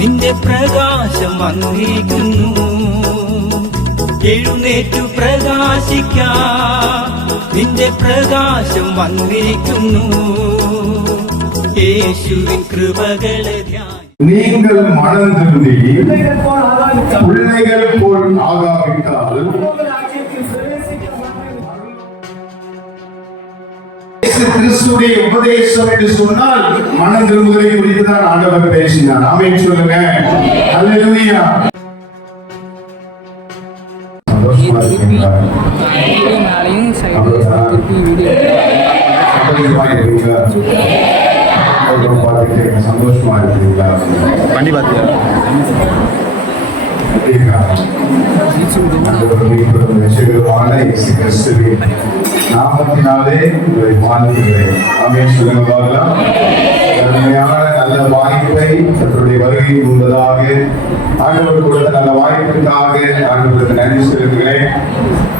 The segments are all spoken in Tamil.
നിന്റെ പ്രകാശം വന്നിരിക്കുന്നു. എഴുന്നേറ്റു പ്രകാശിക്കാം, നിന്റെ പ്രകാശം വന്നിരിക്കുന്നു. യേശുവിൻ കൃപകളെ நீங்கள் மனம் திரும்பி பிள்ளைகள் போல் ஆகாவிட்டால் கிறிஸ்துடைய உபதேசம் என்று சொன்னால் மனம் திரும்புதலை குறித்து தான் ஆண்டவர் பேசினார். ஆமென் சொல்லுங்க. அல்லேலூயா. சந்தோஷமா இருக்கீங்களா? சந்தோஷமா இருக்கீங்களா? நாமத்தினாலே உங்களை வாழ்த்துகிறேன். ஆமென் சொல்லுங்க. நல்ல வாய்ப்பை தன்னுடைய வருகை முன்பதாக ஆண்டவர் கொடுத்த நல்ல வாய்ப்புக்காக ஆண்டவருக்கு நன்றி செலுத்துகிறேன்.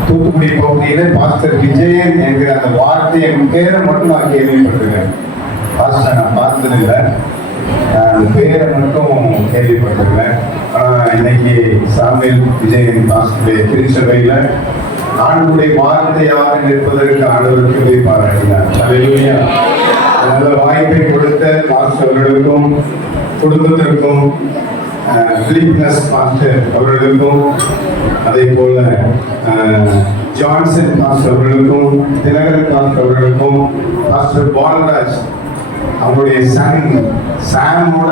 தூத்துக்குடி பகுதியில பாஸ்டர் விஜயன் என்கிற அந்த வார்த்தையை பேரை மட்டும் நான் கேள்விப்பட்டிருக்கேன். பாஸ்டர் நான் பார்த்ததில்லை, அந்த பேரை மட்டும் கேள்விப்பட்டிருக்கேன். இன்னைக்கு சாமுவேல் விஜயன் பாஸ்டருடைய திருச்சபையில ஆண்டவருடைய வார்த்தையாக நிற்பதற்கு ஆண்டவருக்கு போய் பாராட்டினார். அல்லேலூயா. நல்ல வாய்ப்பை கொடுத்த பாஸ்டர்களுக்கும் குடும்பத்திற்கும் பிலிப்னஸ் பாஸ்டர் அவர்களுக்கும் அதே போல ஜான்சன் பாஸ்டர் அவர்களுக்கும் தினகரன் பாஸ்டர் அவர்களுக்கும் பாஸ்டர் பாலராஜ் அவருடைய சன் சாமோட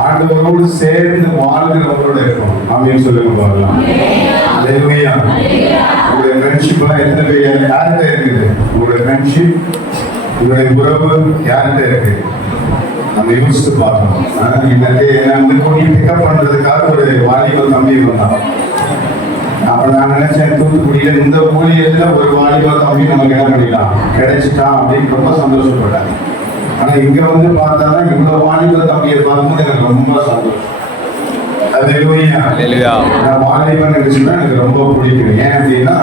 ஆண்டவரோடு சேர்ந்து வாழ்கிறவங்களோட இருக்கும். ஆமென் சொல்லுங்க பார்க்கலாம். அல்லேலூயா. உங்களுடைய ஃப்ரெண்ட்ஷிப் எல்லாம் எத்தனை பேர் யார்கிட்ட இருக்குது? உங்களுடைய ஃப்ரெண்ட்ஷிப், உங்களுடைய உறவு யார்கிட்ட இருக்கு? நம்ம யோசித்து பார்க்கணும். இன்னைக்கு வந்து கூட்டி பிக்கப் பண்றதுக்காக ஒரு வாலிப தம்பி வந்தான். அப்ப நான் நினைச்சேன், தூத்துக்குடியில இந்த ஊழியத்துல ஒரு வாலிப தம்பி நமக்கு என்ன பண்ணிடலாம், கிடைச்சிட்டான் அப்படின்னு ரொம்ப சந்தோஷப்பட்டாங்க. ஆனா இங்க வந்து பார்த்தாதான் இவ்வளவு வாலிப தம்பியை பார்க்கும்போது எனக்கு ரொம்ப சந்தோஷம். அல்லேலூயா. வாலிபன் இருந்துச்சுன்னா எனக்கு ரொம்ப பிடிக்கும். ஏன் அப்படின்னா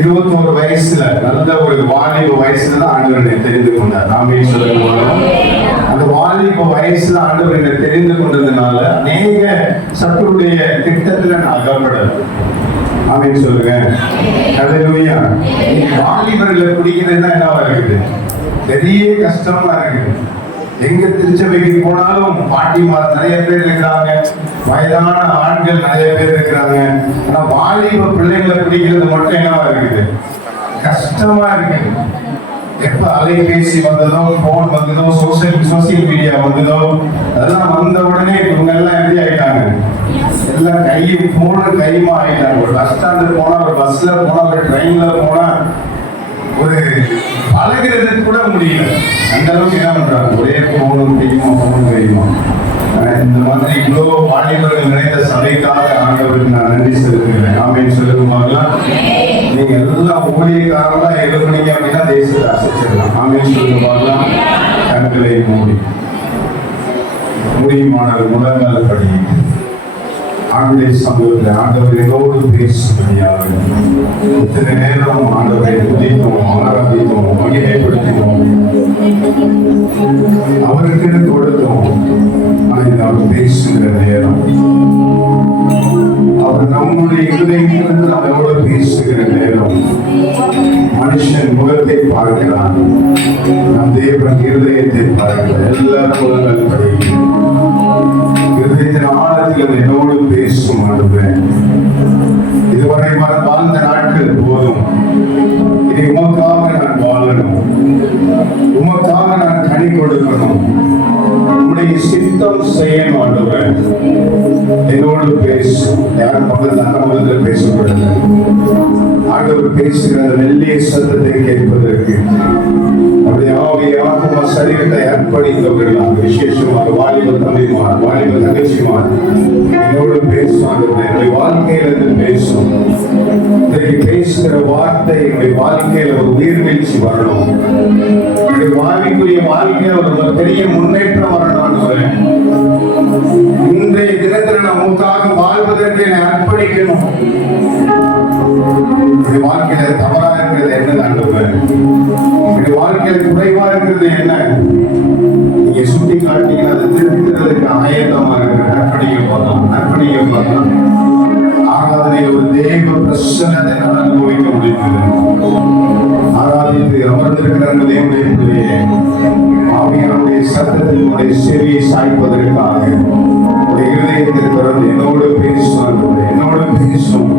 21 வயசுல நல்ல ஒரு வாலிப வயசுல தான் ஆண்டவரை தெரிந்து கொண்டார். ஆமென் சொல்லுங்க. அந்த வாலிப வயசுல ஆண்டவரை தெரிந்து கொண்டதுனால அநேக சத்துருடைய திட்டத்துல நான் அகப்படல. ஆமென் சொல்லுங்க. அல்லேலூயா. வாலிபர்களை பிடிக்கிறதுதான் என்னவா இருக்குது, பெரிய கஷ்டமா இருக்குது. எங்க திருச்சபைக்கு போனாலும் பாட்டிமார் நிறைய பேர் இருக்கிறாங்க, வயதான ஆண்கள் நிறைய பேர் இருக்கிறாங்க. ஆனா வாலிப பிள்ளைகளை பிடிக்கிறது மட்டும் என்னவா இருக்குது, கஷ்டமா இருக்குது. எப்ப அலைபேசி வந்ததோ, போன் வந்ததோ, சோசியல் மீடியா வந்ததோ, அதெல்லாம் வந்த உடனே இவங்க எல்லாம் எப்படி ஆயிட்டாங்க, எல்லாம் போன கைமா ஆயிட்டாங்க. ஒரு பஸ் ஸ்டாண்டு போனா, ஒரு பஸ்ல போனா, ஒரு ட்ரெயின்ல போனா, ஒரு பழகிறதுக்கு கூட முடியல. அந்த அளவுக்கு என்ன பண்றாங்க, ஒரே போனும் தெரியுமா. இந்த மாதிரி இவ்வளோ வாலிபர்கள் நிறைந்த சபைக்காக ஆண்டவருக்கு நான் நன்றி செலுத்துகிறேன். ஆமென் சொல்லுவாங்களா? நீங்க எல்லாம் ஊழியக்காரங்களா எழுதுனீங்க அப்படின்னா தேசத்தை அசைச்சிடலாம். ஆமென் சொல்லுவாங்களா? கண்களை முடியுமானவர் முதல் படி ஆண்டுடைய சமூகத்தில் ஆண்டவர் எதோடு பேசும்படியாக இத்தனை நேரம் ஆண்டவரை துதித்தோம், ஆராதித்தோம், மகிமைப்படுத்தினோம், அவருக்கு கொடுத்தோம். ஆனால் அவர் பேசுகிற நேரம், அவர் நம்முடைய இதயத்திலிருந்து அவரோடு பேசுகிற நேரம். மனுஷன் முகத்தை பார்க்கிறான், நம் தேவன் இருதயத்தை பார்க்கிறார். எல்லா குலங்கள் படி இருதயத்தின் ஆழத்தில் என்னோடு பேசும் ஆண்டவரே. இதுவரை வாழ்ந்த நாட்கள் போதும், இனி உமக்காக நான் வாழணும், உமக்காக நான் கனி கொடுக்கணும், உம்முடைய சித்தம் செய்யணும் ஆண்டவரே. என்னோடு பேசும். யாரும் பக்கத்தில் பேசக்கூடாது. ஆண்டவர் பேசுகிற வெள்ளிய சத்தத்தை கேட்பதற்கு நம்முடைய ஆவியாக சரீரத்தை அர்ப்பணித்தவர்களாக, விசேஷமாக வாலிப தம்பிமார், வாலிப தங்கச்சிமார் என்னோடு பேசும். என்னுடைய வாழ்க்கையிலிருந்து பேசும். பேசுகிற வார்த்தை என்னுடைய வாழ்க்கையில ஒரு உயிர்வீழ்ச்சி வரணும். என்னுடைய வாழ்க்கையில ஒரு பெரிய முன்னேற்றம் வரணும். இன்றைய தினத்தில் நான் உங்களுக்காக வாழ்வதற்கு என்னை அர்ப்பணிக்கணும். என்னுடைய வாழ்க்கையில தவறா இருக்கிறது என்ன ஆண்டவரே? என்னுடைய வாழ்க்கையில குறைவா இருக்கிறது என்ன? நீங்க சுட்டி காட்டீங்கன்னா அதை திருப்பி கொடுப்பதற்கு ஆயத்தமா இருக்கிற நற்பணிக்கப்படலாம். ஆராதனையில் ஒரு தேவ பிரசன்னத்தை நான் அனுபவிக்க முடிகிறது. ஆராதித்து அமர்ந்திருக்கிற தேவனுடைய பிள்ளையே, ஆவியானுடைய சத்தத்தினுடைய செவியை சாய்ப்பதற்காக உடைய இருதயத்தை திறந்து என்னோடு பேசும்.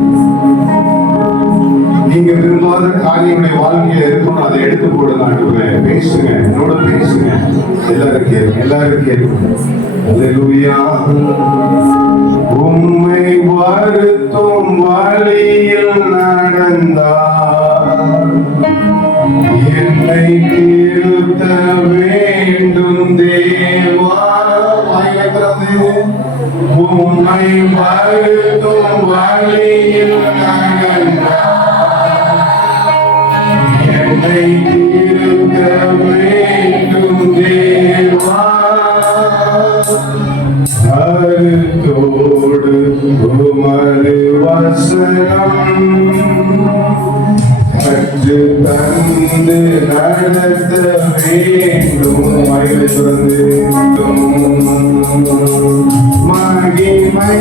நீங்க விரும்பாத காரியங்களுடைய வாழ்க்கையில இருக்கணும், அதை எடுத்து போடுங்க. ஆண்டவரே பேசுங்க, என்னோட பேசுங்க. எல்லாரும் கேட்கும். அல்லேலூயா. உம்மை வருத்தும் வழியில் நடந்தார் என்னை திருத்த வேண்டும் தேவா. உம்மை வருத்தும் வழியில் நடந்தார் என்னை திருத்த வேண்டும் தேவா. கருத்தோடு உமது வசனம் கற்று தந்து நடத்த வேண்டும். மகிமை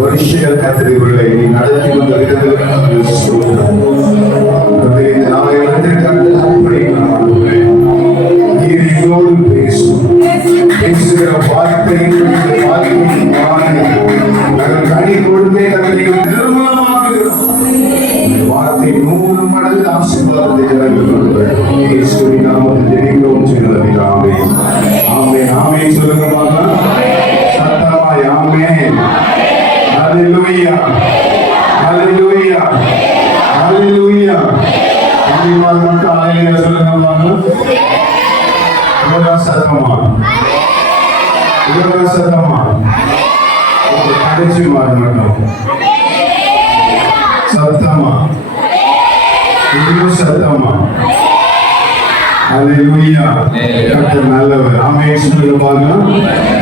வருஷங்கள் கத்திரிகளை நடத்தி வந்த விதங்களோடு பேசுகிற வார்த்தை நாங்கள் கனி கொடுத்தே நிர்மலமாக வார்த்தை 100 மடங்கு ஆசீர்வாதத்தை நாமத்தில் ஜெபிக்கிறோம் சொல்லுகிறாங்க. ஆமென் ஆமென் சொல்லுங்க சத்தமாய் ஆமென். ஹalleluya ஹalleluya ஹalleluya. அன்பின் மக்கள் ஹalleluya சொல்லுங்க. சத்தமா கடைசி மாறணும். சத்தமா சத்தமா ஹalleluya. கர்த்தர் நல்லவர். ஆமென் சொல்லுங்க.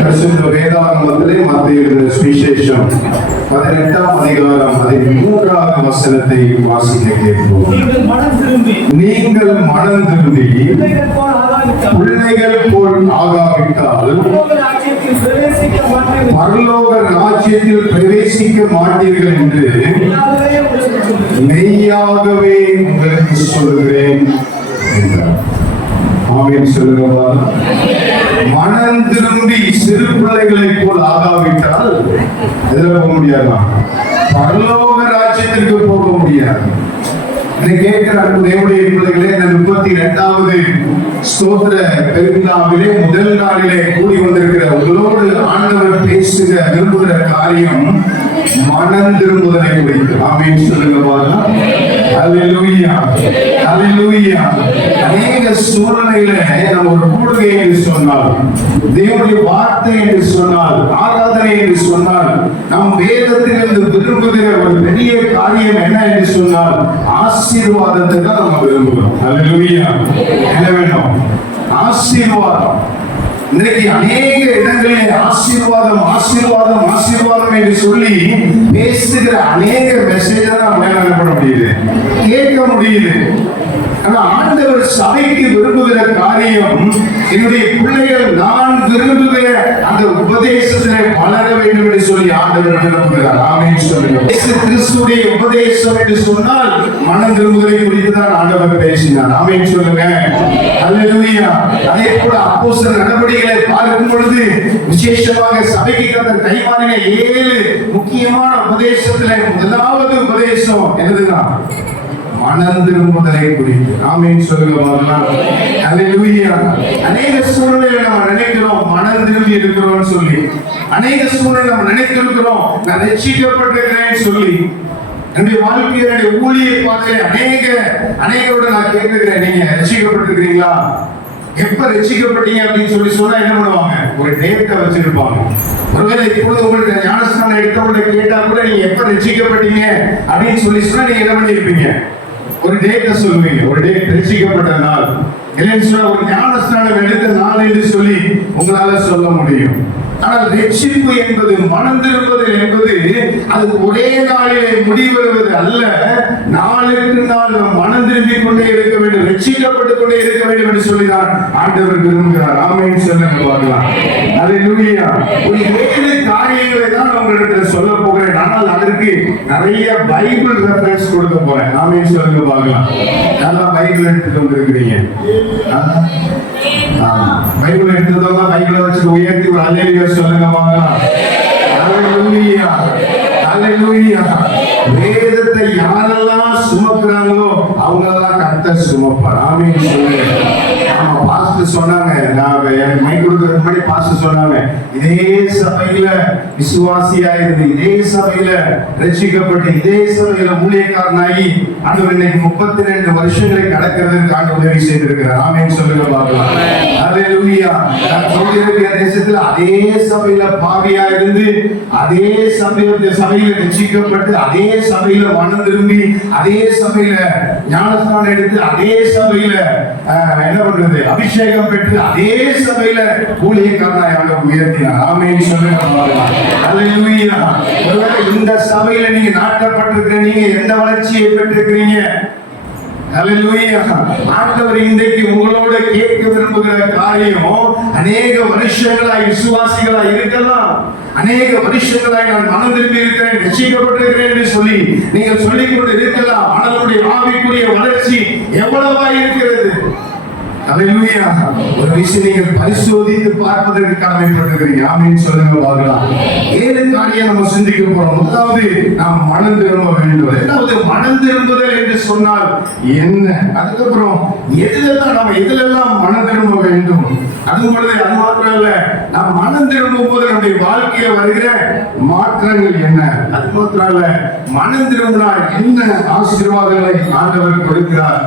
பரிசுத்த வேதாகமத்திலே மத்தேயு எழுதின சுவிசேஷம் 18ஆம் அதிகாரம் 13ஆம் வசனத்தை வாசிக்க கேட்போம். நீங்கள் மனம் திரும்பி பிள்ளைகள் போல் ஆகாவிட்டால் பரலோக ராஜ்யத்தில் பிரவேசிக்க மாட்டீர்கள் என்று மெய்யாகவே உங்களுக்கு சொல்லுகிறேன் என்றார். ஆமென் சொல்லுங்க. மனம் திரும்பி சிறு பிள்ளைகளை போல் ஆகாவிட்டால் எதிர போக முடியாதா? பரலோக ராஜ்யத்திற்கு போக முடியாது. கேட்கிற தேவனுடைய பிள்ளைகளே, இந்த 32வது ஸ்தோத்திர பெருவிழாவிலே முதல் நாளிலே கூடி வந்திருக்கிற உங்களோடு விரும்புகிற காரியம் மனம் திரும்புதலை குறித்து. ஆமென் சொல்லுங்க பாருங்க. ஹல்லேலூயா, ஹல்லேலூயா. அநேக சூழ்நிலையில நம்ம ஒரு கூடுகை என்று சொன்னால், தேவனுடைய வார்த்தை என்று சொன்னால், ஆராதனை என்று சொன்னால், நம் வேதத்திலிருந்து விரும்புகிற ஒரு பெரிய காரியம் என்ன என்று சொன்னால் ஆசீர்வாதத்தை தான் நம்ம விரும்புகிறோம். ஹல்லேலூயா. என்ன வேணும்? ஆசீர்வாதம். இன்றைக்கு அநேக இடங்களில் ஆசீர்வாதம் ஆசீர்வாதம் ஆசீர்வாதம் என்று சொல்லி பேசுகிற அநேக மெசேஜ் தான் பண்ண முடியுது, கேட்க முடியுது. ஆனா ஆண்டவர் சபைக்கு விரும்புகிற காரியம், என்னுடைய பிள்ளைகள் நான் விரும்புகிற அந்த உபதேசத்திலே வளர வேண்டும் என்று சொல்லி ஆண்டவர் விரும்புகிறார். ஆமென் சொல்லுங்க. இயேசு கிறிஸ்துவின் உபதேசம் என்று சொன்னால் மனம் திரும்புதலை குறித்து தான் ஆண்டவர் பேசினார். ஆமென் சொல்லுங்க. ஹல்லேலூயா. அதே போல அப்போஸ்தலர் நடவடிக்கைகளை பார்க்கும் பொழுது விசேஷமாக சபைக்கு கர்த்தர் கைமாறின 7 முக்கியமான உபதேசத்திலே முதலாவது உபதேசம் என்னதுன்னா மனம் திரும்புதலை குறித்து. ஆமென் சொல்லுங்க பாருங்க. ஹல்லேலூயா. அநேக சூழ்நிலையில நம்ம நினைக்கிறோம் மனம் திரும்பி இருக்கிறோம்னு சொல்லி, அநேக சூழ்நிலை நம்ம நினைத்திருக்கிறோம் நான் ரட்சிக்கப்பட்டிருக்கிறேன்னு சொல்லி. என்னுடைய வாழ்க்கையில என்னுடைய ஊழிய பாதையில அநேகரோட நான் கேட்டிருக்கிறேன், நீங்க ரட்சிக்கப்பட்டிருக்கிறீங்களா, எப்ப ரட்சிக்கப்பட்டீங்க அப்படின்னு சொல்லி சொன்னா என்ன பண்ணுவாங்க? ஒரு டேட்டை வச்சிருப்பாங்க. ஒருவேளை இப்பொழுது உங்களுக்கு ஞானஸ்நானம் எடுத்தவங்களை கேட்டா கூட நீங்க எப்ப ரட்சிக்கப்பட்டீங்க அப்படின்னு சொல்லி சொன்னா நீங்க என்ன பண்ணிருப்பீங்க? ஒரு டேட்டை சொல்லுவீங்க. ஒரு டேட் ரட்சிக்கப்பட்ட நாள் இல்லைன்னு சொன்னா ஒரு ஞானஸ்நானம் எடுத்த நாள் என்று சொல்லி உங்களால சொல்ல முடியும். ஆனால் ரட்சிப்பு என்பது, மனம் திரும்புதல் என்பது அது ஒரே நாளிலே முடிவெறுவது அல்ல. நாளுக்கு நாள் மனம் திரும்பிக் கொண்டே இருக்க வேண்டும், ரட்சிக்கப்பட்டுக் கொண்டே இருக்க வேண்டும் என்று சொல்லிதான் ஆண்டவர் விரும்புகிறார். ஆமென் சொல்லுங்க பார்க்கலாம். ஹல்லேலூயா. ஒரு 7 காரியங்களை தான் உங்களிடத்தில் சொல்ல போகிறேன். ஆனால் அதற்கு நிறைய பைபிள் ரெஃபரன்ஸ் கொடுக்க போறேன். ஆமென் சொல்லுங்க பார்க்கலாம். நல்லா பைபிள் எடுத்துட்டு வந்திருக்கிறீங்க. பைபிள் எடுத்ததெல்லாம் பைபிளை வச்சு உயர்த்தி ஒரு அல்லேலூயா சொல்லுங்க பார்க்கலாம். ஹல்லேலூயா, ஹல்லேலூயா. வேதத்தை யாரெல்லாம் சுமக்குறாங்களோ அவங்களெல்லாம் கர்த்தர் சுமப்பார். ஆமென் சொல்லுங்க. ஆமா, பாஸ்டர் சொன்னாங்க, நான் எனக்கு மைக் கொடுக்கறதுக்கு முன்னாடி பாஸ்டர் சொன்னாங்க, இதே சபையில விசுவாசியா இருந்து, இதே சபையில ரட்சிக்கப்பட்டு, இதே சபையில ஊழியக்காரனாகி ஆண்டவர் இன்னைக்கு 32 வருஷங்களை கடக்கிறதுக்கு ஆண்டவர் உதவி செய்திருக்கிறார். ஆமென் சொல்லுங்க பார்க்கலாம். ஹல்லேலூயா. நான் சொல்லியிருக்கிற தேசத்துல அதே சபையில பாவியா இருந்து, அதே சபையில ரட்சிக்கப்பட்டு, அதே சபையில மனம் திரும்பி, அதே சபையில ஞானஸ்நானம் எடுத்து, அதே சபையில என்ன பண்றது அபிஷேகம் பெற்று, அதே சபையில ஊழியக்காரனாய் ஆண்டவர் உயர்த்தினார். ஆமென் சொல்லுங்க பார்க்கலாம். ஹல்லேலூயா. ஒருவேளை இந்த சபையில நீங்க நாட்டப்பட்டிருக்கிற, நீங்க எந்த வளர்ச்சியை பெற்றிருக்கிறீங்க? ஹல்லேலூயா. ஆண்டவர் இன்றைக்கு உங்களோட கேட்க விரும்புகிற காரியம், அநேக வருஷங்களாய் விசுவாசிகளாய் இருக்கலாம், அநேக வருஷங்களாய் நான் மனம் திரும்பி இருக்கிறேன், ரட்சிக்கப்பட்டிருக்கிறேன் என்று சொல்லி நீங்கள் சொல்லிக் கொண்டு இருக்கலாம். ஆனால் உங்களுடைய ஆவிக்குரிய வளர்ச்சி எவ்வளவா இருக்கிறது? ஹல்லேலூயா. ஒரு விஷயம் நீங்கள் பரிசோதித்து பார்ப்பதற்கு கடமைப்பட்டிருக்கிறீங்க. ஆமென் சொல்லுங்க பார்க்கலாம். 7 காரியம் நம்ம சிந்திக்க போறோம். முதலாவது நாம் மனம் திரும்ப வேண்டும். இரண்டாவது மனம் திரும்புதல் என்று சொன்னால் என்ன? அதுக்கப்புறம் எதிலெல்லாம் மனம் திரும்ப வேண்டும்? அது மாத்திரம் இல்ல, நாம் மனம் திரும்பும் போது நம்முடைய வாழ்க்கையில வருகிற மாற்றங்கள் என்ன? அது மாத்திரம் இல்ல, மனம் திரும்பினால் என்ன ஆசீர்வாதங்களை ஆண்டவர் கொடுக்கிறார்.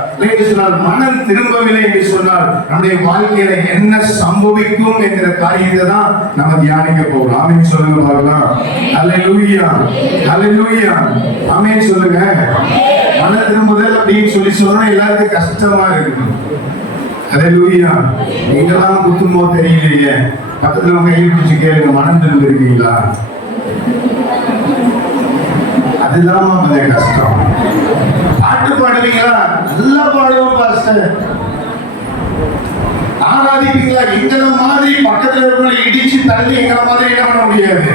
மனம் திரும்பவில்லை என்று சொன்னால் நம்முடைய வாழ்க்கையில என்ன சம்பவிக்கும் என்கிற காரியத்தை தான் நம்ம தியானிக்க போறோம். ஆமென் சொல்லுங்க பார்க்கலாம். ஹல்லேலூயா, ஹல்லேலூயா. ஆமென் சொல்லுங்க. மனம் திரும்புதல் அப்படின்னு சொல்லி சொன்னா எல்லாருக்கும் கஷ்டமா இருக்கு. ஹல்லேலூயா. நீங்களாம் குத்துமோ தெரியலையே, பக்கத்துல கையை பிடிச்சு கேளுங்க, மனம் திரும்பி இருக்கீங்களா? அதுதான் கொஞ்சம் கஷ்டம். பாட்டு பாடுவீங்களா? நல்லா பாடுவோம் பாஸ்டர். ஆராதிப்பீங்களா? எங்களை மாதிரி பக்கத்துல இருக்கிற இடிச்சு தள்ளி எங்களை மாதிரி என்ன பண்ண முடியாது,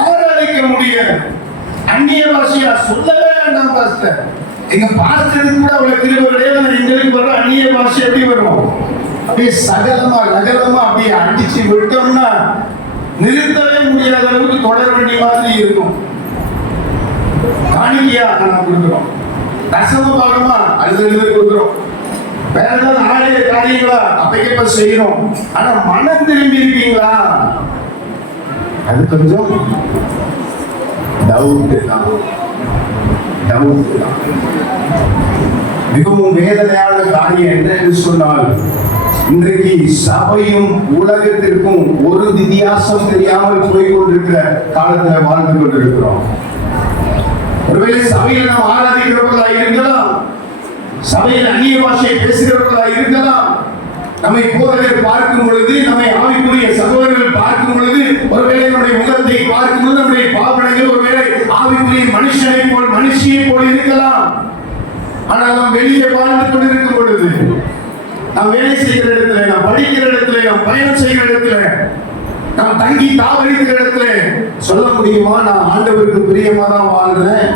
ஆராதிக்க முடியாது. அந்நிய பாஷையா சொல்லவே வேண்டாம் பாஸ்டர். எங்க பாஸ்டருக்கு கூட அவ்வளவு கிருபை கிடையாது. எங்களுக்கு வர அந்நிய பாஷை எப்படி வரும்? அப்படியே சகலமா ரகலமா அப்படியே அடிச்சு விட்டோம்னா நிறுத்தவே முடியாத அளவுக்கு தொடர வேண்டிய மாதிரி இருக்கும். காணிக்கையா நம்ம கொடுக்குறோம், தசம பாகமா அழுது கொடுக்குறோம், வேற ஏதாவது ஆலய காரியங்களா அப்பக்கப்ப செய்யறோம். ஆனா மனம் திரும்பி இருக்கீங்களா? அது கொஞ்சம் டவுட் தான். மிகவும் வேதனையான காரியம் என்ன என்று சொன்னால், இன்றைக்கு சபையும் உலகத்திற்கும் ஒரு வித்தியாசம் தெரியாமல் போய் கொண்டிருக்கிற காலத்துல வாழ்ந்து கொண்டிருக்கிறோம். ஒருவேளை சபையில் நாம் ஆராதிக்கிறவர்களா இருக்கலாம், சபையில் அந்நிய பாஷை பேசுகிறவர்களா இருக்கலாம். நம்மை போதகர் பார்க்கும் பொழுது, நம்மை ஆவிக்குரிய சகோதரர்கள் பார்க்கும் பொழுது, ஒருவேளை நம்முடைய முகத்தை பார்க்கும் பொழுது நம்முடைய பாவனைகள் ஒருவேளை ஆவிக்குரிய மனுஷனை போல் மனுஷியை போல் இருக்கலாம். ஆனால் நாம் வெளியே வாழ்ந்து கொண்டிருக்கும் பொழுது, நாம் வேலை செய்கிற இடத்துல, நாம் படிக்கிற இடத்துல, நாம் பயணம் செய்கிற இடத்துல, நாம் தங்கி தாவடிக்கிற இடத்துல சொல்ல முடியுமா, நான் ஆண்டவருக்கு பிரியமா தான் வாழ்றேன்,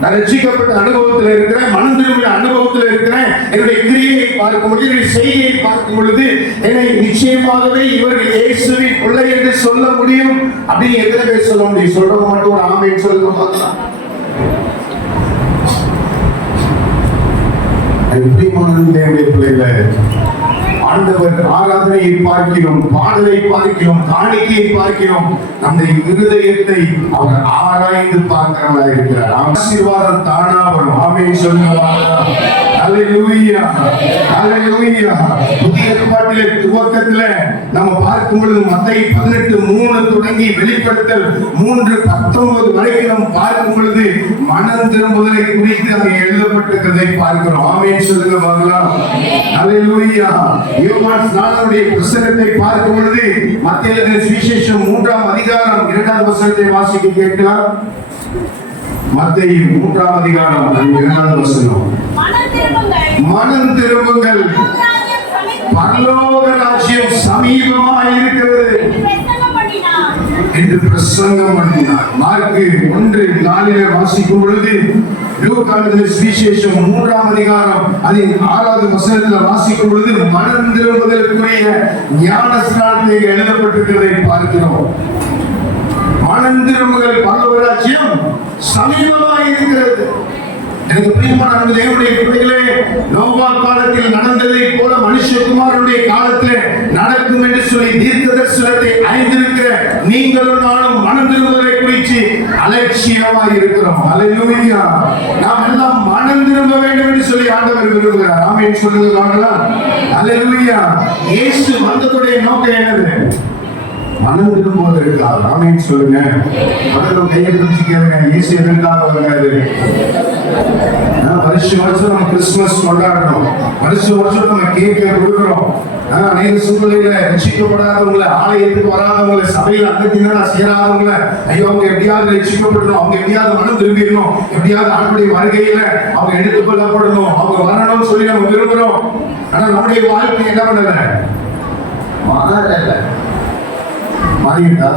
நான் ரட்சிக்கப்பட்ட அனுபவத்தில் இருக்கிறேன், மனம் திரும்பிய அனுபவத்தில் இருக்கிறேன், என்னுடைய கிரியையை பார்க்கும் பொழுது, என்னுடைய செய்கையை பார்க்கும் பொழுது என்னை நிச்சயமாகவே இவர்கள் இயேசுவின் பிள்ளை என்று சொல்ல முடியும் அப்படின்னு எத்தனை பேர் சொல்ல முடியும்? சொல்றவங்க மட்டும் ஒரு ஆமென் சொல்லுங்க பார்க்கலாம். பிரியமானவர்களே, பிள்ளைகளே, ஆண்டவர் ஆராதனையை பார்க்கிறோம், பாடலை பார்க்கிறோம், காணிக்கையை பார்க்கிறோம். நம்முடைய இருதயத்தை அவர் ஆராய்ந்து பார்க்கிறவராக இருக்கிறார். ஆசீர்வாதம் தானா வரும். ஆமென் சொல்லுங்க. ஹல்லேலூயா, ஹல்லேலூயா. புதிய ஏற்பாட்டிலே துவக்கத்திலே நம்ம பார்க்கும் பொழுது மத்தேயு 18:3 தொடங்கி வெளிப்படுத்தல் 3:19 வரைக்கும் நம்ம பார்க்கும் பொழுது மனம் திரும்புதலை குறித்து அங்கே எழுதப்பட்டிருக்கிறதை பார்க்கிறோம். ஆமென் சொல்லுங்க பார்க்கலாம். ஹல்லேலூயா. யோவான் ஸ்நானனுடைய பிரசங்கத்தை பார்க்கும் பொழுது மத்தேயு எழுதின சுவிசேஷம் 3ஆம் அதிகாரம் 2ஆம் வசனத்தை வாசிக்க கேட்கலாம். மத்தேயு 3ஆம் அதிகாரம் 2ஆம் வசனம். மனம் திரும்புங்கள், பரலோக ராஜ்யம் சமீபமாய் இருக்கிறது என்று பிரசங்கம் பண்ணினார். மார்க்கு 1:4 வாசிக்கும் பொழுது, லூக்கா எழுதின சுவிசேஷம் 3ஆம் அதிகாரம் அதின் 6வது வசனத்தில் வாசிக்கும் பொழுது மனம் திரும்புதலுக்குரிய ஞான ஸ்நானத்தை எழுதப்பட்டிருக்கிறதை பார்க்கிறோம். மனம் திரும்புதல், பரலோக ராஜ்யம் சமீபமாய் இருக்கிறது. எனக்கு பிரியமான தேவனுடைய பிள்ளைகளே, நோவா காலத்தில் நடந்ததை போல மனுஷகுமாரனுடைய காலத்தில் நடக்கும் என்று சொல்லி தீர்க்க தரிசனத்தை அறிந்திருக்கிற நீங்களும் நானும் மனம் திரும்புவதை குறித்து அலட்சியமாய் இருக்கிறோம். ஹல்லேலூயா. நாம் எல்லாம் மனம் திரும்ப வேண்டும் என்று சொல்லி ஆண்டவர் விரும்புகிறார். ஆமென் சொல்லுங்க பார்க்கலாம். ஹல்லேலூயா. இயேசு வந்ததுடைய நோக்கம் என்னது? மனம் திரும்புவதற்காக. ஆமென் சொல்லுங்க. மனதில் கையை பிடிச்சு கேளுங்க, இயேசு எதற்காக வந்தாரு? வருஷம் நம்ம கிறிஸ்துமஸ் கொண்டாடுறோம், வருஷம் நம்ம கேக்க கொடுக்கிறோம். அநேக சூழ்நிலையில ரட்சிக்கப்படாதவங்களை, ஆலயத்துக்கு வராதவங்களை, சபையில் அங்கத்தினா சேராதவங்களை, ஐயோ அவங்க எப்படியாவது ரட்சிக்கப்படணும், அவங்க எப்படியாவது மனம் திரும்பிடணும், எப்படியாவது ஆண்டுடைய வருகையில அவங்க எடுத்துக் கொள்ளப்படணும், அவங்க வரணும்னு சொல்லி நம்ம விரும்புகிறோம். ஆனா நம்முடைய வாழ்க்கை என்ன பண்ணல? மாறிட்டா?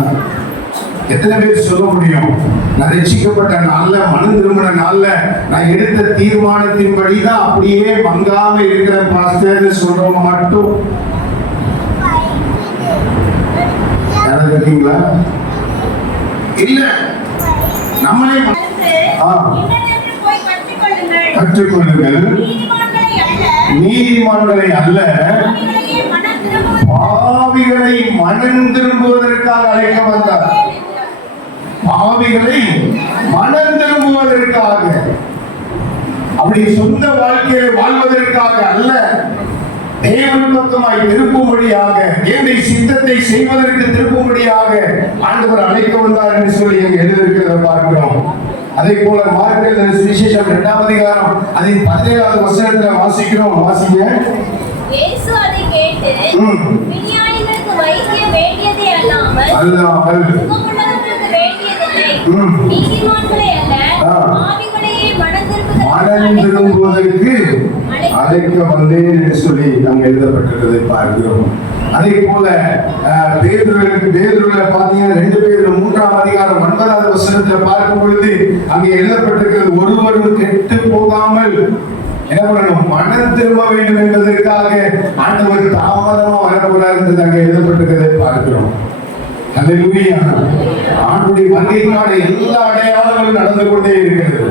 எத்தனை பேர் சொல்ல முடியும், நான் ரட்சிக்கப்பட்ட நாள்ல, மனம் திரும்பின நாள்ல நான் எடுத்த தீர்மானத்தின்படி தான் அப்படியே மங்காம இருக்கிற பாஸ்டர் சொல்றவங்க மட்டும் யாராவது இருக்கீங்களா? இல்ல, நம்மளே கற்றுக்கொள்ளுங்கள், நீதிமான்களை அல்ல பாவிகளை மனம் திரும்புவதற்காக அழைக்க வந்தார். பாவிகளை மனம் திரும்புவதற்காக, அப்படி சொந்த வாழ்க்கையை வாழ்வதற்காக அல்ல, தேவன் பக்கமாய் திருப்பும்படியாக, தேவனுடைய சித்தத்தை செய்வதற்கு திருப்பும்படியாக ஆண்டவர் அழைக்க வந்தார் என்று சொல்லி எழுதியிருக்கிறத பார்க்கிறோம். அதே போல மார்க்கு எழுதின சுவிசேஷம் 2ஆம் அதிகாரம் அதின் 17வது வசனத்தில் வாசிக்கிறோம். வாசிங்க. இயேசு அதை கேட்டு, விஞ்ஞானிகளுக்கு வைத்தியம் வேண்டியதே அல்லாமல் சுகமுள்ளவர்களுக்கு வேண்டியதில்லை, நீதிமான்களை அல்ல பாவிகளையே மனம் திரும்புவதற்கு அழைக்க வந்தேன் என்று சொல்லி நாம் எழுதப்பட்டிருக்கிறதை பார்க்கிறோம். அதே போல பேதுருவில பாத்தீங்கன்னா 2 பேதுரு 3ஆம் அதிகாரம் 9வது வசனத்துல பார்க்கும் பொழுது அங்கே எழுதப்பட்டிருக்கிறது, ஒருவரும் கெட்டு போகாமல் என்ன பண்ணணும்? மனம் திரும்ப வேண்டும் என்பதற்காக ஆண்டவர் தாமதமா வரக்கூடாது என்று அங்கே எழுதப்பட்டிருக்கிறதை பார்க்கிறோம். ஹல்லேலூயா. ஆண்டுடைய வருகைக்கான எல்லா அடையாளங்களும் நடந்து கொண்டே இருக்கிறது.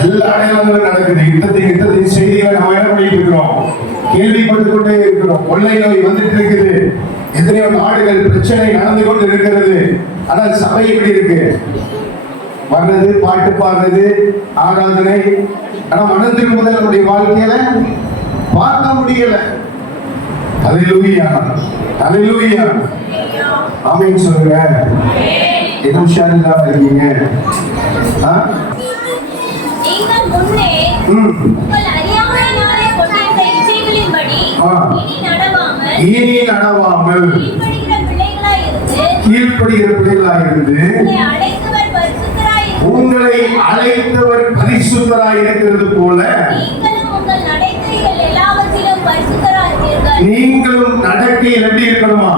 எல்லா அடையாளங்களும் நடக்குது. யுத்தத்தின் செய்திகளை நம்ம என்ன பண்ணிட்டு இருக்கிறோம்? கேள்விப்பட்டுக் கொண்டே இருக்கிறோம். கொள்ளை நோய் வந்துட்டு இருக்குது, எத்தனையோ நாடுகள் பிரச்சனை நடந்து கொண்டு இருக்கிறது. ஆனால் சபை எப்படி இருக்கு? வர்றது, பாட்டு பாடுறது, ஆராதனை. ஆனா மனம் திரும்புதல் நம்முடைய வாழ்க்கையில பார்க்க முடியல. அல்லேலூயா, அல்லேலூயா, ஆமென் சொல்லுங்க. என்ன உஷாரில்லாம இருக்கீங்க? நீங்கள் முன்னே உங்கள் அறியாமையினாலே கொண்டிருந்த இச்சைகளின்படி இனி நடவாமல் கீழ்ப்படுகிற பிள்ளைகளாய் இருந்து உங்களை அழைத்தவர் பரிசுத்தராய் இருக்கிறது போல நீங்களும் நடக்கையில் எப்படி இருக்கணுமா?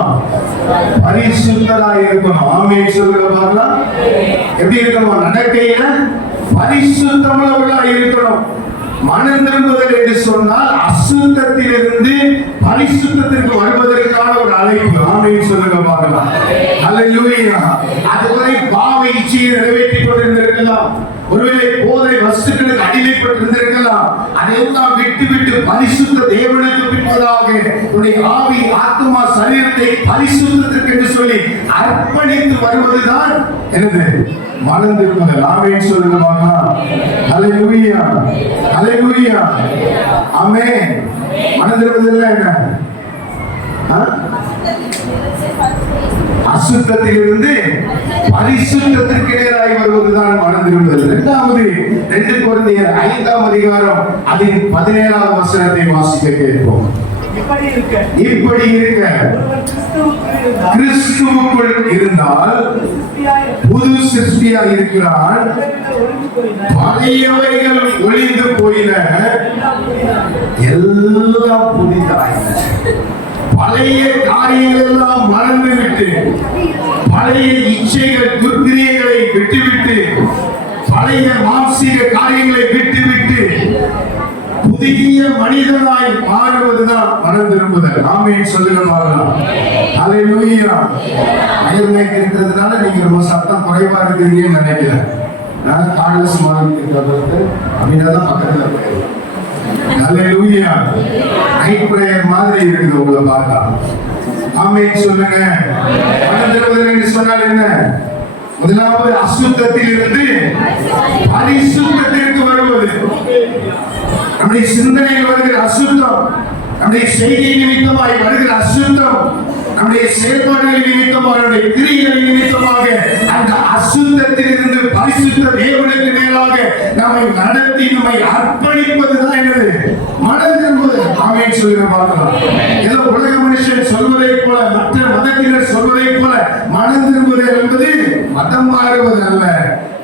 பரிசுத்தராய் இருக்கணும். ஆமென் சொல்லுங்க பார்க்கலாம். எப்படி இருக்கணுமா? நடக்கையில பரிசுத்தமுள்ளவர்களாய் இருக்கணும். மனம் திரும்புதல் என்று சொன்னால் அசுத்தத்திலிருந்து பரிசுத்தத்திற்கு வருவதற்கான ஒரு அழைப்பு. ஆமென் சொல்லுங்க பார்க்கலாம். அல்லேலூயா. அதுவரை பாவ இச்சையை நிறைவேற்றிக் கொண்டிருந்திருக்கலாம். ஒருவேளை போதை வஸ்துக்களுக்கு அடிமைப்பட்டிருந்திருக்கலாம். அதையெல்லாம் விட்டு பரிசுத்த தேவனுக்கு பின்பதாக உன்னுடைய ஆவி, ஆத்மா, சரீரத்தை பரிசுத்தத்திற்கு என்று சொல்லி அர்ப்பணித்து வருவதுதான் என்னது? மனம் திரும்புதல். ஆமென் சொல்லுங்க பார்க்கலாம். அல்லேலூயா, அல்லேலூயா, ஆமென். மனம் திரும்புதல் என்ன? அசுத்தத்திலிருந்து பரிசுத்தத்திற்கு நேராய் வருவதுதான் மனம் திரும்புதல். இரண்டாவது 2 கொரிந்தியர் 5ஆம் அதிகாரம் அதின் 17ஆவது வசனத்தை வாசிக்க கேட்போம். இப்படி இருக்க கிறிஸ்துவுக்குள் இருந்தால் புது சிருஷ்டியாய் இருக்கிறான், பழையவைகள் ஒழிந்து போயின, எல்லாம் புதிதாயின. பழைய காரியங்கள் எல்லாம் மறந்துவிட்டு, பழைய இச்சைகள், துர்க்கிரியைகளை விட்டுவிட்டு, பழைய மாம்சீக காரியங்களை விட்டுவிட்டு புதிய மனிதனாய் மாறுவதுதான் மனம் திரும்புதல். ஆமென் சொல்லுங்க பார்க்கலாம். அல்லேலூயா. அயர்மைக்கு இருக்கிறதுனால நீங்க ரொம்ப சத்தம் குறைவா இருக்கிறீங்கன்னு நினைக்கிறேன். நான் கார்லஸ் மாதிரி இருக்கிறது அப்படின்னா பக்கத்துல போயிடலாம். அல்லேலூயா. நைட் பிரேயர் மாதிரி இருக்குது உங்களை பார்த்தா. ஆமென் சொல்லுங்க. மனம் திரும்புதல் என்று சொன்னால் என்ன? முதலாவது அசுத்தத்தில் இருந்து பரிசுத்தத்திற்கு வருவது. நம்முடைய சிந்தனையில் வருகிற அசுத்தம், நம்முடைய செய்கை நிமித்தமாய் வருகிற அசுத்தம், நம்முடைய செயல்பாடுகள் நிமித்தமாக, நம்முடைய கிரியைகள் நிமித்தமாக அந்த அசுத்தத்தில் இருந்து பரிசுத்த தேவனுக்கு மேலாக நம்மை நடத்தி நம்மை அர்ப்பணிப்பதுதான் என்னது? மனம் திரும்புதல். ஆமென் சொல்லுங்க பார்க்கலாம். ஏதோ உலக மனுஷன் சொல்வதை போல, மற்ற மதத்தினர் சொல்வதை போல மனம் திரும்புதல் என்பது மதம் மாறுவது அல்ல,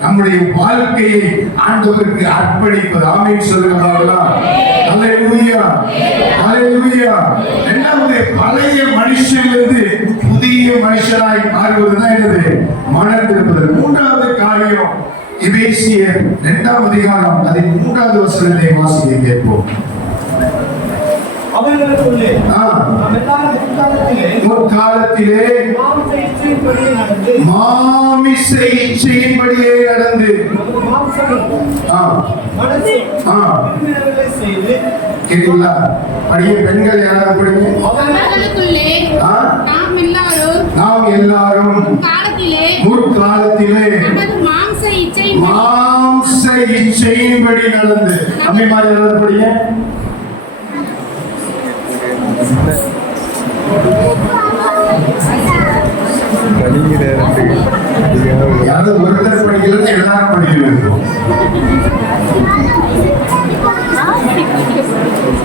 நம்முடைய வாழ்க்கையை ஆண்டவருக்கு அர்ப்பணிப்பது. ஆமென் சொல்லுங்க பார்க்கலாம். அல்லேலூயா, அல்லேலூயா. இரண்டாவது பழைய மனுஷனிலிருந்து புதிய மனுஷனாய் மாறுவதுதான் என்னது? மனம் திரும்புதல். மூன்றாவது காரியம் எபேசியர் 2ஆம் அதிகாரம் அதின் 3வது வசனத்தை வாசிக்க கேட்போம். அவர்களுக்குள்ளே முற்காலத்திலே மாமிச இச்சையின்படியே நடந்து கேட்டீங்களா? படிய பெண்கள் யாராவது படிங்க. நாம் எல்லாரும் முற்காலத்திலே மாம்ச இச்சையின்படி நடந்து. நம்மை மாதிரி யாராவது படிங்க. யாராவது ஒருத்தர் படிக்கிறது எல்லாரும் படிக்க வேண்டும்.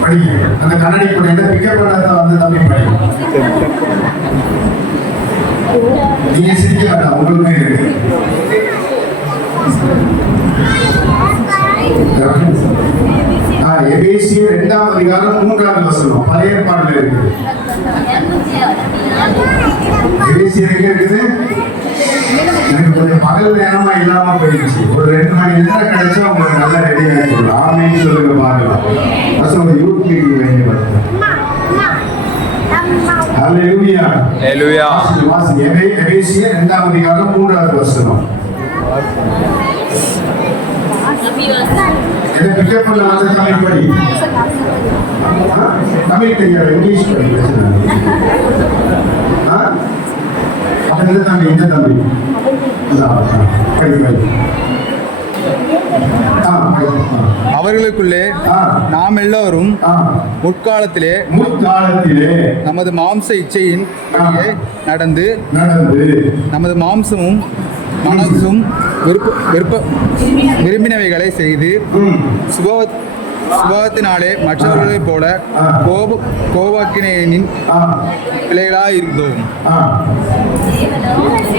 படிக்க அந்த கண்ணாடி படிக்க பிக்கப் பண்ணாத வந்து தம்பி படிக்கும். நீங்க சிரிக்க வேண்டாம், உங்களுமே இருக்கு. எபேசியர் 2ஆம் அதிகாரம் 3வது வசனம் பழைய ஏற்பாடுல இருக்கு. எபேசியர் எங்க இருக்குது? எனக்கு கொஞ்சம் பகல் நேரமா இல்லாம போயிடுச்சு. ஒரு 2 மணி நேரம் கிடைச்சா உங்களுக்கு நல்லா ரெடி ஆகிடும். ஆமென் சொல்லுங்க பார்க்கலாம். வசனம் யூடியூப்ல வேண்டிய வசனம். அல்லேலூயா, அல்லேலூயா. வாசிங்க. எபேசியர் 2ஆம் அதிகாரம் 3வது வசனம். இதை பிக்கப் பண்ண வந்து தமிழ் படி. தமிழ் தெரியாது, இங்கிலீஷ் படி. இந்த தம்பி அவர்களுக்குள்ளே நாம் எல்லோரும் முற்காலத்திலே நமது மாம்ச இச்சையின் நடந்து நமது மாம்சமும் மனசும் விரும்பினவைகளை செய்து சுபாவத்தினாலே மற்றவர்களைப் போல கோபாக்கினின் பிள்ளைகளாய் இருந்தோம்.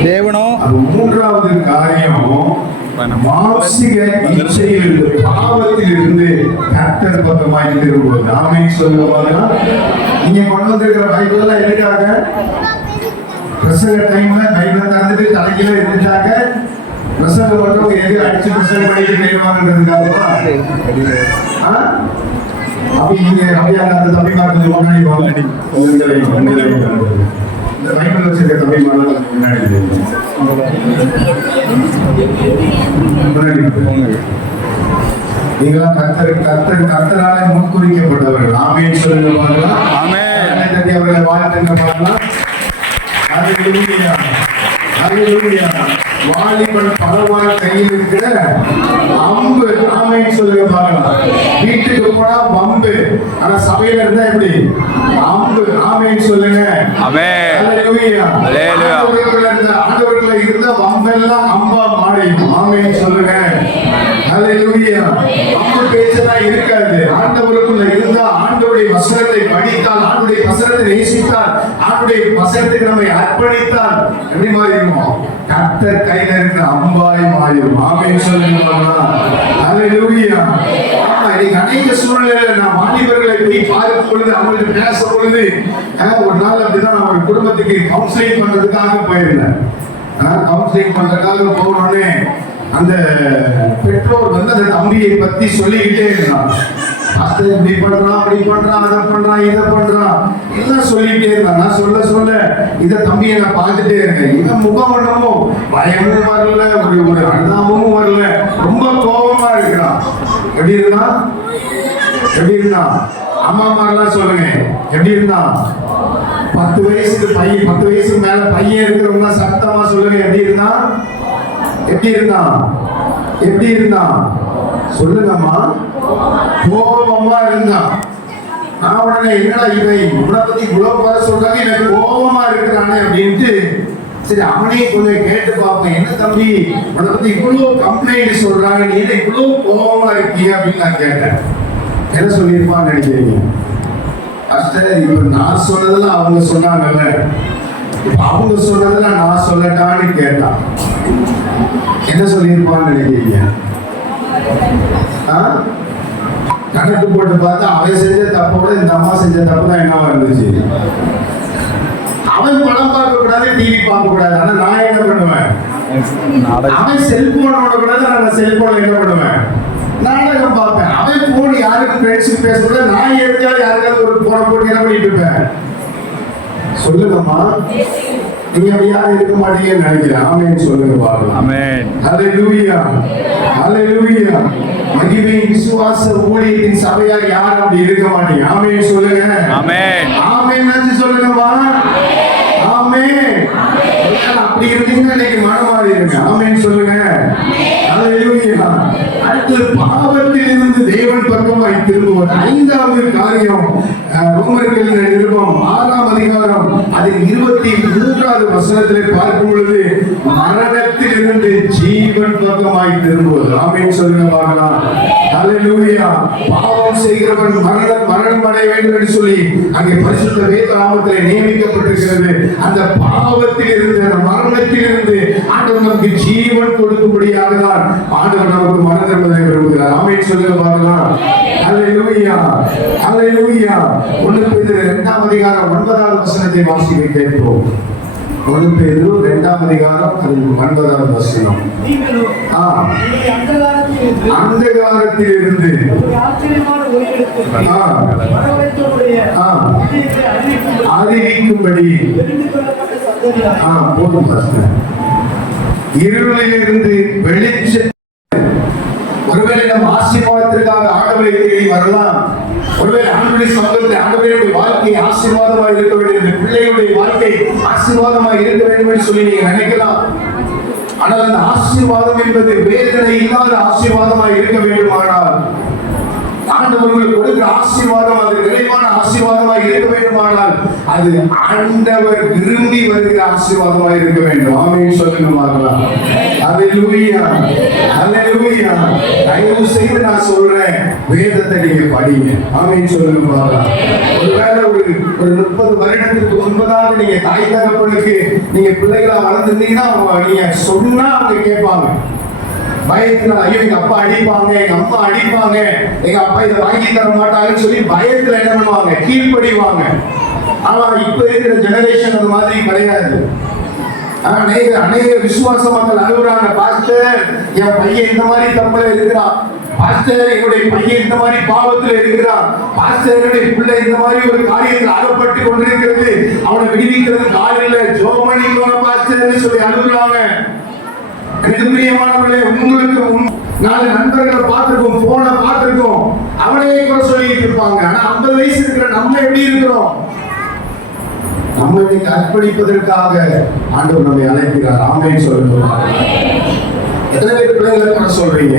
தேவனோ மூன்றாவது காரியம் மாம்சீக இச்சையிலிருந்து பாவத்திலிருந்து கர்த்தர் பக்கமாய் திரும்புவது. ஆமென் சொல்லுவாங்க. நீங்க கொண்டு வந்திருக்கிற பைபிள் எல்லாம் எதுக்காக? பிரசங்க டைம்ல பைபிள் திறந்துட்டு தலையில இருந்துட்டாங்க. பிரசங்க மட்டும் எது அடிச்சு பிரசங்க பண்ணிட்டு போயிடுவாங்கன்றதுக்காகவா? அப்ப நீங்க அப்படியே அந்த தம்பிமார் முன்னாடி வாங்கடி இந்த பைபிள் வச்சிருக்க தம்பிமார் முன்னாடி நீங்களா கர்த்தரால முன்குறிக்கப்பட்டவர்கள். ஆமென் சொல்லுங்க. ஆமென். அவர்களை வாழ்த்துங்க பாருங்க. ஹல்லேலூயா, ஹல்லேலூயா. வாலிபன் பலவான கையில் இருக்கிற அம்பு. ஆமென் சொல்லுங்க பாருங்க. வீட்டுக்கு போனா பம்பு, ஆனா சபையில இருந்தா எப்படி? அம்பு. ஆமென் சொல்லுங்க. ஆமென். ஹல்லேலூயா, ஹல்லேலூயா. ஆண்டவருக்குள்ள இருந்த பம்பெல்லாம் அம்பா மாறிடும். ஆமென் சொல்லுங்க. ஹல்லேலூயா. அம்பு பேச்செல்லாம் இருக்காது. ஆண்டவருக்குள்ள இருந்தா, ஆண்டவருடைய வசனத்தை படித்தால், ஆண்டவருடைய வசனத்தை நேசித்தால், ஆண்டவருடைய வசனத்துக்கு நம்மை அர்ப்பணித்தால் எப்படி மாறிடுவோம்? கர்த்தர் கையில இருக்கிற அம்பாய் மாறிடும். ஆமென் சொல்லுங்க. ஹல்லேலூயா. இன்னைக்கு அநேக சூழ்நிலையில நான் வாலிபர்களை போய் பார்க்கும் பொழுது, அவங்களுக்கு பேச பொழுது, ஒரு நாள் அப்படிதான் நான் ஒரு குடும்பத்துக்கு கவுன்சிலிங் பண்றதுக்காக போயிருந்தேன். கவுன்சிலிங் பண்றதுக்காக போனோடனே அந்த பெற்றோர் வந்து அந்த தம்பியை பத்தி சொல்லிக்கிட்டே இருந்தான். அது இப்படி பண்றான், அப்படி பண்றான், அதை பண்றான், இதை பண்றான், எல்லாம் சொல்லிட்டே இருந்தான். நான் சொல்ல இதை தம்பியை நான் பார்த்துட்டே இருக்கேன். இவன் முகம் பண்ணமும் பயமும் வரல, ஒரு அனுதாபமும் வரல, ரொம்ப கோபமா இருக்கிறான். எப்படி இருந்தான்? எப்படி இருந்தான்? அம்மா அம்மா எல்லாம் சொல்லுங்க, எப்படி இருந்தான்? 10 வயசுக்கு பையன், 10 வயசுக்கு மேல பையன் இருக்கிறவங்க சத்தமா சொல்லுங்க, எப்படி இருந்தான்? எப்படி இருந்தான்? எப்படி இருந்தான்? சொல்லுங்கம்மா. கோபமா இருந்தான். நான் உடனே என்னடா இவன் இவனை பத்தி இவ்வளவு வர சொல்றாங்க, எனக்கு கோபமா இருக்கிறானே அப்படின்ட்டு சரி அவனே கொஞ்சம் கேட்டு பார்ப்பேன். என்ன தம்பி உன்னை பத்தி இவ்வளவு கம்ப்ளைண்ட் சொல்றாங்க, நீ இவ்வளவு கோபமா இருக்கிய அப்படின்னு நான் கேட்டேன். என்ன சொல்லியிருப்பான்னு நினைக்கிறீங்க? இப்ப நான் சொன்னதெல்லாம் அவங்க சொன்னாங்கல்ல, இப்ப அவங்க சொன்னதெல்லாம் நான் சொல்லட்டான்னு கேட்டான். என்ன சொல்லியிருப்பான்னு நினைக்கிறீங்க? கணக்கு போட்டு பார்த்தா அவன் செஞ்ச தப்போட இந்த அம்மா செஞ்ச தப்பு தான் என்னவா இருந்துச்சு. அவன் படம் பார்க்க கூடாது, டிவி பார்க்க கூடாது, ஆனா நான் என்ன பண்ணுவேன்? அவன் செல்போனோட கூடாது, நான் செல்போன்ல என்ன பண்ணுவேன்? நாடகம் பார்ப்பேன். அவன் போன் யாருக்கு ஃப்ரெண்ட்ஸுக்கு பேசக்கூடாது, நான் எதுக்காவது யாருக்காவது ஒரு போன போட்டு என்ன பண்ணிட்டு இருப்பேன்? சொல்லுங்கம்மா. நீங்க அப்படி யாரும் இருக்க மாட்டீங்கன்னு நினைக்கிறேன். ஆமென் சொல்லுங்க பாருங்க. ஆமென். ஹல்லேலூயா, ஹல்லேலூயா. மகிமை விசுவாச ஊழியத்தின் சபையார் யாரும் அப்படி இருக்க மாட்டீங்க. ஆமென் சொல்லுங்க. ஆமென். ஆமென் நன்றி சொல்லுங்கம்மா. ஆமென். அப்படி இருந்தீங்கன்னா இன்னைக்கு மனமாறி இருங்க. ஆமென் சொல்லுங்க. ஹல்லேலூயா. அடுத்து பாவத்தில் இருந்து தேவன் பக்கமாய் திரும்புவது. 5வது காரியம் ரோமர்கள் நிருபம் 6ஆம் அதிகாரம் அதில் 23வது வசனத்திலே பார்க்கும் பொழுது மரணத்தில் இருந்து ஜீவன் பக்கமாய் திரும்புவது. ஆமென் சொல்லுங்க பார்க்கலாம். ஹல்லேலூயா. பாவம் செய்கிறவன் மரணம் அடைய வேண்டும் என்று சொல்லி அங்கே பரிசுத்த வேத நாமத்திலே நியமிக்கப்பட்டிருக்கிறது. அந்த பாவத்தில் இருந்து, அந்த மரணத்தில் இருந்து ஆண்டவர் நமக்கு ஜீவன் கொடுக்கும்படியாக தான் ஆண்டவர் நமக்கு மரணத்தை விரும்புகிறார். ஆமென் சொல்லுங்க பார்க்கலாம். ஹல்லேலூயா, ஹல்லேலூயா. 1 பேதுரு 2ஆம் அதிகாரம் 9வது வசனத்தை வாசிக்க கேட்போம். 1 பேதுரு 2ஆம் அதிகாரம் 9வது வசனம். அந்தகாரத்தில் இருந்து அறிவிக்கும்படி இருளில் இருந்து வெளிச்சம். ஒருவேளை நம் ஆசீர்வாதத்திற்காக ஆண்டவரை தேடி வரலாம். ஒருவேளை ஆண்டுடைய சமூகத்தில் ஆண்டுடைய வாழ்க்கை ஆசீர்வாதமாக இருக்க வேண்டும், பிள்ளைகளுடைய வாழ்க்கை ஆசீர்வாதமாக இருக்க வேண்டும் என்று சொல்லி நீங்க நினைக்கலாம். ஆனால் அந்த ஆசீர்வாதம் என்பது வேதனை இல்லாத ஆசீர்வாதமாக இருக்க வேண்டுமானால், ஆண்டவர்களுக்கு கொடுக்கிற ஆசீர்வாதம் அது நிறைவான ஆசீர்வாதமாக இருக்க வேண்டுமானால், அது ஆண்டவர் விரும்பி வருகிற ஆசீர்வாதமாக இருக்க வேண்டும். ஆமென் சொல்லுங்க. அல்லேலூயா, அல்லேலூயா. தயவு செய்து நான் சொல்றேன், வேதத்தை நீங்க படிங்க. ஆமென் சொல்லுங்க. ஒருவேளை ஒரு 30 வருடத்துக்கு முன்பதாக நீங்க தாய் தகப்பனுக்கு நீங்க பிள்ளைகளா வளர்ந்துருந்தீங்கன்னா நீங்க சொன்னா அவங்க கேட்பாங்க. பயத்துல ஐயோ எங்க அப்பா அடிப்பாங்க, எங்க அம்மா அடிப்பாங்க, எங்க அப்பா இதை வாங்கி தர மாட்டாங்கன்னு சொல்லி பயத்துல என்ன பண்ணுவாங்க, கீழ்ப்படிவாங்க. ஆனா இப்ப இருக்கிற ஜெனரேஷன் அந்த மாதிரி கிடையாது. அநேக விசுவாச மக்கள் அழுகுறாங்க, பாஸ்டர் என் பையன் இந்த மாதிரி தப்புல இருக்கிறான், பாஸ்டர் என்னுடைய பையன் இந்த மாதிரி பாவத்துல இருக்கிறான், பாஸ்டர் என்னுடைய பிள்ளை இந்த மாதிரி ஒரு காரியத்தில் அகப்பட்டு கொண்டிருக்கிறது, அவனை விடுவிக்கிறது காலையில ஜோமணிக்கோன பாஸ்டர்னு சொல்லி அழுகுறாங்க. பிரியமானவர்களே, உங்களுக்கு 4 நண்பர்களை பார்த்திருக்கோம், போனை பார்த்திருக்கோம், அவனையே கூட சொல்லிட்டு இருப்பாங்க. ஆனா 50 வயசு இருக்கிற நம்ம எப்படி இருக்கிறோம்? நம்ம இன்னைக்கு அர்ப்பணிப்பதற்காக ஆண்டவர் நம்மை அழைக்கிறார். ஆமென் சொல்லுங்க. எத்தனை பேர் பிள்ளைகளை கூட சொல்றீங்க?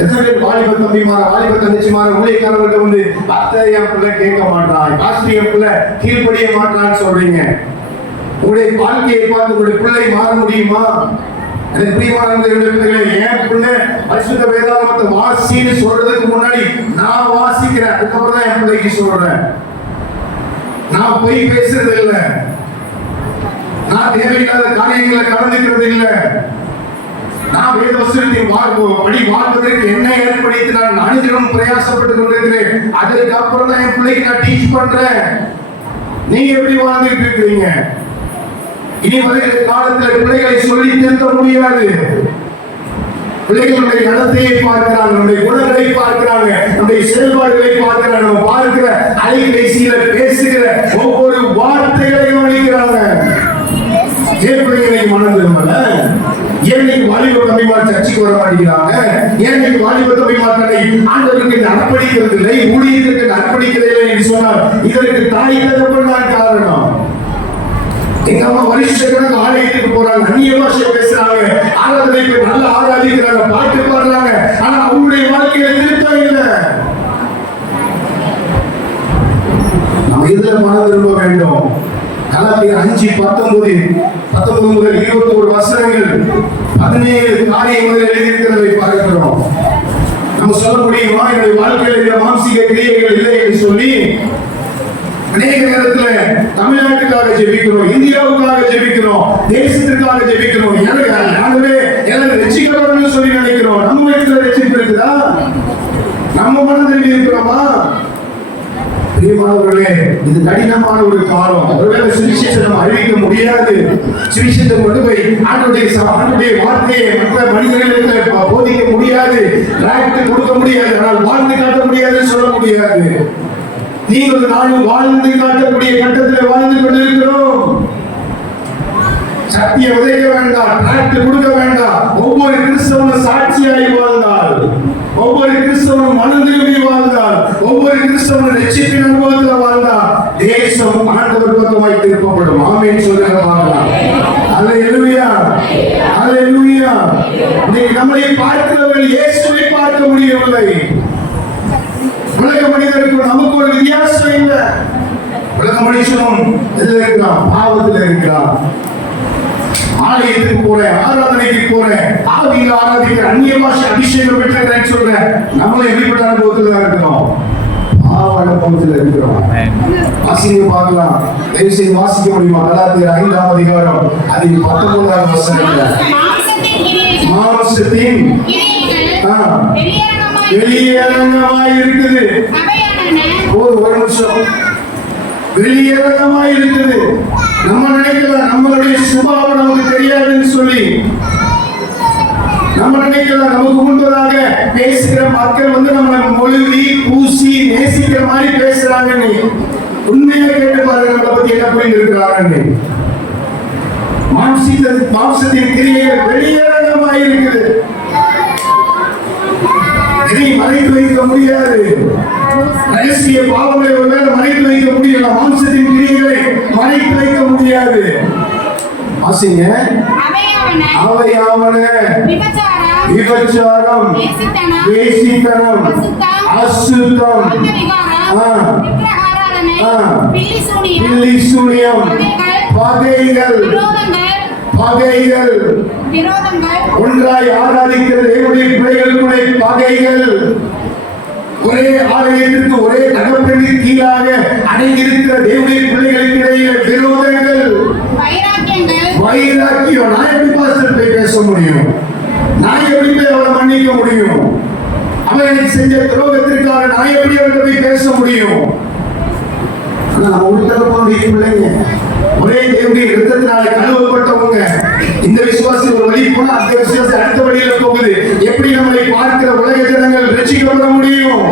எத்தனை பேர் வாலிப தம்பிமார வாலிப தங்கச்சிமார ஊழியக்காரர்கள் வந்து அத்தை என் பிள்ளை கேட்க மாட்டான், பாஸ்டர் என் பிள்ளை கீழ்ப்படிய மாட்டான்னு சொல்றீங்க. உங்களுடைய வாழ்க்கையை பார்த்து உங்களுடைய பிள்ளை மாற முடியுமா? என் பிள்ளை பரிசுத்த வேதாகமத்தை வாசின்னு சொல்றதுக்கு முன்னாடி நான் வாசிக்கிறேன், அதுக்கப்புறம் தான் என் பிள்ளைக்கு சொல்றேன். நான் போய் பேசுறது இல்லை, நான் தேவையில்லாத காரியங்களை கலந்துக்கிறது இல்லை. நான் வேத வசனத்தை வாழ்வதற்கு என்ன ஏற்படுத்தி நான் அனுதினம் பிரயாசப்பட்டு கொண்டிருக்கிறேன். அதற்கு அப்புறம் தான் என் பிள்ளைக்கு நான் டீச் பண்றேன். நீங்க எப்படி வாழ்ந்துட்டு இருக்கிறீங்க? இனி வருகிற காலத்தில் பிள்ளைகளை சொல்லி திருத்த முடியாது. பிள்ளைகளுடைய நடத்தையை பார்க்கிறாங்க, நம்முடைய குணங்களை பார்க்கிறாங்க, நம்முடைய செயல்பாடுகளை பார்க்கிறாங்க, நம்ம பார்க்கிற அலைபேசியில பேசுகிற ஒவ்வொரு வார்த்தைகளையும் அளிக்கிறாங்க. ஏன் பிள்ளைகளை மனம் திரும்பல? ஏன் வாலிப தம்பிமார் சர்ச்சைக்கு வர மாட்டேங்கிறாங்க? ஏன் வாலிப தம்பிமார்களை ஆண்டவருக்கு அர்ப்பணிக்கிறது இல்லை, ஊழியத்திற்கு அர்ப்பணிக்கிறது இல்லை என்று சொன்னால் இதற்கு தாய் தகப்பன் தான் காரணம். எங்க அம்மா வருஷக்கணக்கு ஆலயத்துக்கு போறாங்க, அந்நிய பாஷை பேசுறாங்க, ஆராதனைக்கு நல்ல ஆராதிக்கிறாங்க, பாட்டு பாடுறாங்க, ஆனா அவங்களுடைய வாழ்க்கையில திருத்தம் இல்லை. நம்ம இதுல மனம் திரும்ப வேண்டும். கலாத்தியர் 5:19 முதல் 21 வசனங்கள் 17 காரியங்கள் எழுதியிருக்கிறதை பார்க்கிறோம். நம்ம சொல்ல முடியுமா என்னுடைய வாழ்க்கையில இந்த மாம்சீக கிரியைகள் இல்லை என்று சொல்லி? அநேக நேரத்துல தமிழ்நாட்டுக்காக ஜெபிக்கிறோம், இந்தியாவுக்காக ஜெபிக்கிறோம், தேசத்திற்காக ஜெபிக்கிறோம். எனக்கு ரட்சிக்கப்படணும்னு சொல்லி நினைக்கிறோம். நம்ம வீட்டுல ரட்சிப்பு இருக்குதா? நம்ம மனம் திரும்பி இருக்கிறோமா? பிரியமானவர்களே, இது கடினமான ஒரு காலம். ஒருவேளை சுவிசேஷம் அறிவிக்க முடியாது, சுவிசேஷத்தை கொண்டு போய் ஆண்டுடைய வார்த்தையை மற்ற மனிதர்களுக்கு போதிக்க முடியாது, கொடுக்க முடியாது, ஆனால் வாழ்ந்து காட்ட முடியாதுன்னு சொல்ல முடியாது. நீங்கள் நானும் வாழ்ந்து காட்டக்கூடிய கட்டத்தில் வாழ்ந்து கொண்டிருக்கிறோம். சத்திய உதைக்க வேண்டாம், டிராக்ட் கொடுக்க வேண்டாம். ஒவ்வொரு கிறிஸ்தவனும் சாட்சியாகி வாழ்ந்தால், ஒவ்வொரு கிறிஸ்தவனும் மனம் திரும்பி வாழ்ந்தால், ஒவ்வொரு கிறிஸ்தவனும் ரட்சிப்பின் அனுபவத்தில் வாழ்ந்தால் தேசம் ஆண்டவர் பக்கமாய் திருப்பப்படும். ஆமென் சொல்லுங்க பார்க்கலாம். அல்லேலூயா, அல்லேலூயா. இன்னைக்கு நம்மை பார்க்கிறவர்கள் இயேசுவை பார்க்க முடியவில்லை. உலக மனிதருக்கு நமக்கு ஒரு வித்தியாசம் இல்லை. உலக மனுஷனும் எதில் இருக்கிறான்? பாவத்தில் இருக்கிறான். ஆலயத்துக்கு போறேன், ஆராதனைக்கு போறேன், ஆவியில் ஆராதிக்கிற, அந்நிய பாஷை அபிஷேகம் பெற்றிருக்கிறேன்னு சொல்றேன். நம்மளும் எப்படிப்பட்ட அனுபவத்தில் தான் இருக்கிறோம்? பாவ அனுபவத்தில் இருக்கிறோம். வாசிக்க பார்க்கலாம், தயவு செய்து வாசிக்க முடியுமா? கலாத்தியர் 5ஆம் அதிகாரம் அதில் 19ஆம் வசனத்துல மாம்சத்தின் வெளியரங்கமாய் இருக்குது. ஒரு நிமிஷம், வெளியரங்கமாய் இருக்குது. நம்ம நினைக்கலாம் நம்மளுடைய சுபாவம் நமக்கு தெரியாதுன்னு சொல்லி, நம்ம நினைக்கலாம் நமக்கு முன்பதாக பேசுகிற மக்கள் வந்து நம்ம மொழிவி பூசி நேசிக்கிற மாதிரி பேசுறாங்கன்னு. உண்மையா கேட்டு பாருங்க, நம்மளை பத்தி என்ன புரிந்து இருக்கிறாங்க. மாம்சத்தின் கிரியைகள் வெளியரங்கமாய் இருக்குது. இதை மறைத்து வைக்க முடியாது. ரகசிய பாவங்களை ஒருவேளை மறைத்து வைக்க முடியல, மாம்சத்தின் கிரியைகளை மறைத்து வைக்க முடியாது. ஆசைங்க அவையாவன விபச்சாரம், வேசித்தனம், அசுத்தம், பில்லி சூனியம், பகைகள், ஒன்றாய் ஆராதிக்கிற தேவனுடைய பிள்ளைகளுடைய பகைகள், ஒரே ஆலயத்திற்கு ஒரே தகப்பனுக்கு கீழாக அடங்கியிருக்கிற தேவனுடைய பிள்ளைகளுக்கு இடையே விரோதங்கள், வைராக்கியம். நான் எப்படி பாஸ்டர் போய் பேச முடியும்? நான் எப்படி போய் அவளை மன்னிக்க முடியும்? அவன் எனக்கு செஞ்ச துரோகத்திற்காக நான் எப்படி அவர்கிட்ட போய் பேச முடியும்? நம்ம ஒரு தகப்பனுடைய பிள்ளைங்க, ஒரே தேவனுடைய இரத்தத்தினால கழுவப்பட்டவங்க. இந்த விசுவாசி ஒரு வழி போனா அந்த விசுவாசி அடுத்த வழியில போகுது. எப்படி நம்மளை பார்க்கிற உலக ஜனங்கள் ரட்சிக்கப்பட முடியும்?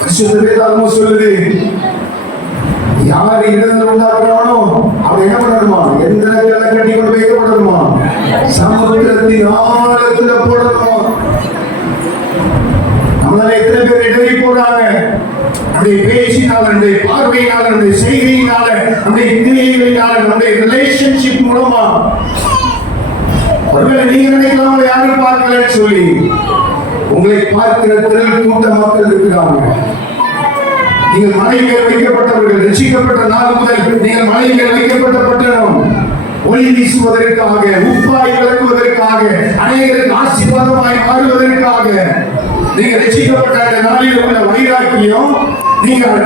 பரிசுத்த வேதாகமம் சொல்லுது, யார் இடத்துல உண்டாக்குறானோ அவன் என்ன பண்ணணுமா? எந்த நேரத்துல கட்டி கொண்டு போய் போடணுமா? சமுத்திரத்தின் ஆழத்துல போடணுமா? நம்மளால எத்தனை பேர் இடறி போறாங்க? நம்முடைய பேச்சினால, நம்முடைய பார்வையினால, நம்முடைய செய்கையினால, நம்முடைய கிரியைகளினால, நம்முடைய ரிலேஷன்ஷிப் மூலமா. ஒருவேளை நீங்க நினைக்கலாம் யாரும் பார்க்கலன்னு சொல்லி, உங்களை பார்க்கிற திரள் கூட்ட மக்கள் இருக்கிறாங்க. நீங்கள் மலை மேல் வைக்கப்பட்டவர்கள், ரட்சிக்கப்பட்ட நாள் முதல் நீங்கள் மலை மேல் வைக்கப்பட்ட பட்டணம். ஒளி வீசுவதற்காக, உப்பாய் விளக்குவதற்காக, அநேகருக்கு ஆசீர்வாதமாய் மாறுவதற்காக. நீங்க ரட்சிக்கப்பட்ட அந்த நாளில் உள்ள வைராக்கியம்,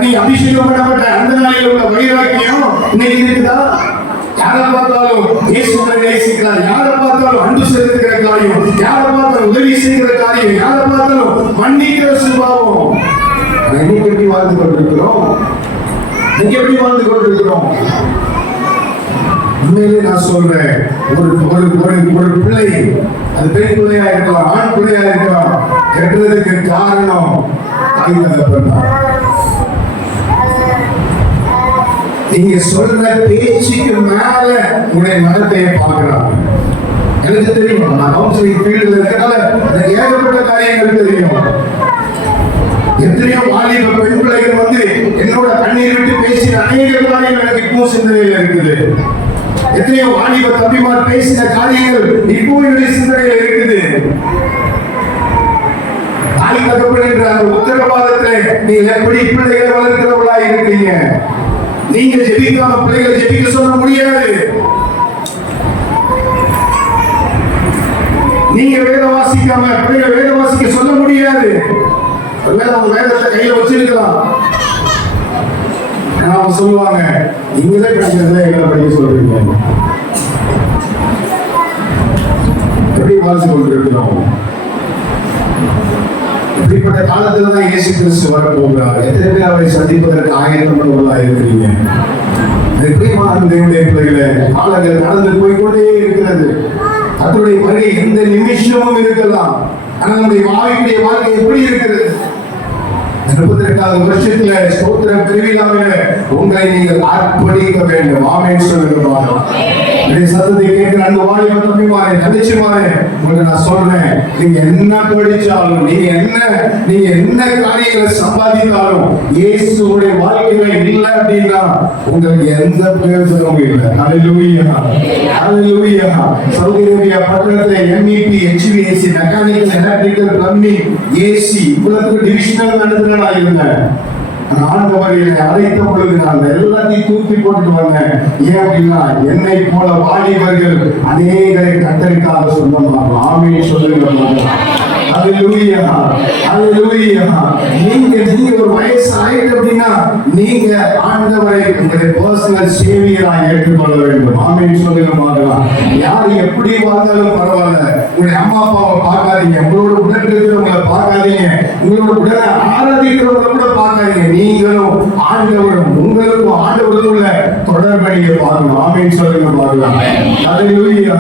நீ அபிஷேகம் பண்ணப்பட்ட அந்த நாளில் உள்ள வைராக்கியம் இன்னைக்கு இருக்குதா? யாரை பார்த்தாலும் இயேசுவை நேசிக்கிறார், யாரை பார்த்தாலும் அன்பு செலுத்துகிற காரியம், யாரை பார்த்தாலும் உதவி செய்கிற காரியம், யாரை பார்த்தாலும் மன்னிக்கிற சுபாவம். இன்னைக்கு எப்படி வாழ்ந்து கொண்டிருக்கிறோம்? நீங்க எப்படி வாழ்ந்து கொண்டிருக்கிறோம்? உண்மையிலே நான் சொல்றேன், ஒரு பிள்ளை, அது பெண் பிள்ளையா இருக்கலாம், ஆண் பிள்ளையா இருக்கலாம், கெட்டதுக்கு காரணம் தாய் தகப்பன் தான். நீங்க சொல்ற பேச்சுக்கு மேல உங்களுடைய நடத்தையை பார்க்கிறாங்க. எனக்கு தெரியும், நான் கவுன்சிலிங் ஃபீல்டுல இருக்கனால எனக்கு ஏகப்பட்ட காரியங்கள் தெரியும். எத்தனையோ வாலிப பெண் பிள்ளைகள் வந்து என்னோட கண்ணீர் விட்டு பேசின அநேக காரியங்கள் எனக்கு இப்போ சிந்தனையில் இருக்குது. எத்தனையோ வாலிப தம்பிமார் பேசின காரியங்கள் இப்போ என்னுடைய சிந்தனையில் இருக்குது. தாய் தகப்பன் என்ற அந்த உத்தரவாதத்தை நீங்க எப்படி பிள்ளைகளை வளர்க்கிறவர்களா இருக்கீங்க? நீங்க ஜெபிக்காம பிள்ளைகளை ஜெபிக்க சொல்ல முடியாது. நீங்க வேத வாசிக்காம பிள்ளைகளை வேத வாசிக்க சொல்ல முடியாது. அவங்க வேதத்தை கையில வச்சிருக்கலாம். அவங்க சொல்லுவாங்க, நீங்களே படிக்கிறதுல எங்களை படிக்க சொல்றீங்க. எப்படி வாழ்ந்து கொண்டிருக்கிறோம்? இப்படிப்பட்ட காலத்துலதான் இயேசு கிறிஸ்து வர போகிறார். எத்தனை பேர் அவரை சந்திப்பதற்கு ஆயத்தப்படுவதா இருக்கிறீங்க? தேவனுடைய பிள்ளைகளை, காலங்கள் நடந்து போய்கொண்டே இருக்கிறது. அதனுடைய வருகை எந்த நிமிஷமும் இருக்கலாம். ஆனால் நம்முடைய வாழ்க்கை எப்படி இருக்கிறது? 32வது வருஷத்துல ஸ்தோத்திர பெருவிழாவில உங்களை நீங்கள் அர்ப்பணிக்க வேண்டும். ஆமென் சொல்லுங்க. இந்த சத்தத்தை கேட்கிற அந்த வாலிப தம்பிமாரே, தங்கச்சிமாரே, உங்களுக்கு நான் சொல்றேன், நீங்க என்ன படிச்சாலும், நீங்க என்ன காரியங்களை சம்பாதித்தாலும், இயேசுவுடைய வாழ்க்கையில இல்லை அப்படின்னா உங்களுக்கு எந்த பிரயோஜனமும் இல்லை. ஹல்லேலூயா, ஹல்லேலூயா. சவுதி அரேபியா பட்டணத்துல MEP, HVAC, mechanical, electrical, plumbing, AC இவ்வளவு டிவிஷனல் நடத்துறதா இருந்தேன். ஆண்டவர் என்னை அழைத்த பொழுது நான் எல்லாத்தையும் தூக்கி போட்டு வந்தேன். ஏன் அப்படின்னா என்னை போல வாலிபர்கள் அநேகரை கத்தரிக்காக சொந்தமாக. ஆமென் சொல்லுங்க. ஹல்லேலூயா, ஹல்லேலூயா. நீங்க ஒரு வயசு ஆயிட்டு அப்படின்னா நீங்க ஆண்டவரை உங்களுடைய பர்சனல் சேவியராக ஏற்றுக்கொள்ள வேண்டும். ஆமென் சொல்லுங்க. பார்க்கலாம், யார் எப்படி பார்த்தாலும் பரவாயில்ல. உங்களுடைய அம்மா அப்பாவை பார்க்காதீங்க, உங்களோட உடன் இருக்கிறவங்களை பார்க்காதீங்க, உங்களோட உடனே ஆராதிக்கிறவங்களை கூட பார்க்காதீங்க. நீங்களும் ஆண்டவரும் உங்களுக்கும் ஆண்டவருக்குள்ள தொடர்படியை பார்க்கணும். ஆமென் சொல்லுங்க பார்க்கலாம். ஹalleluya.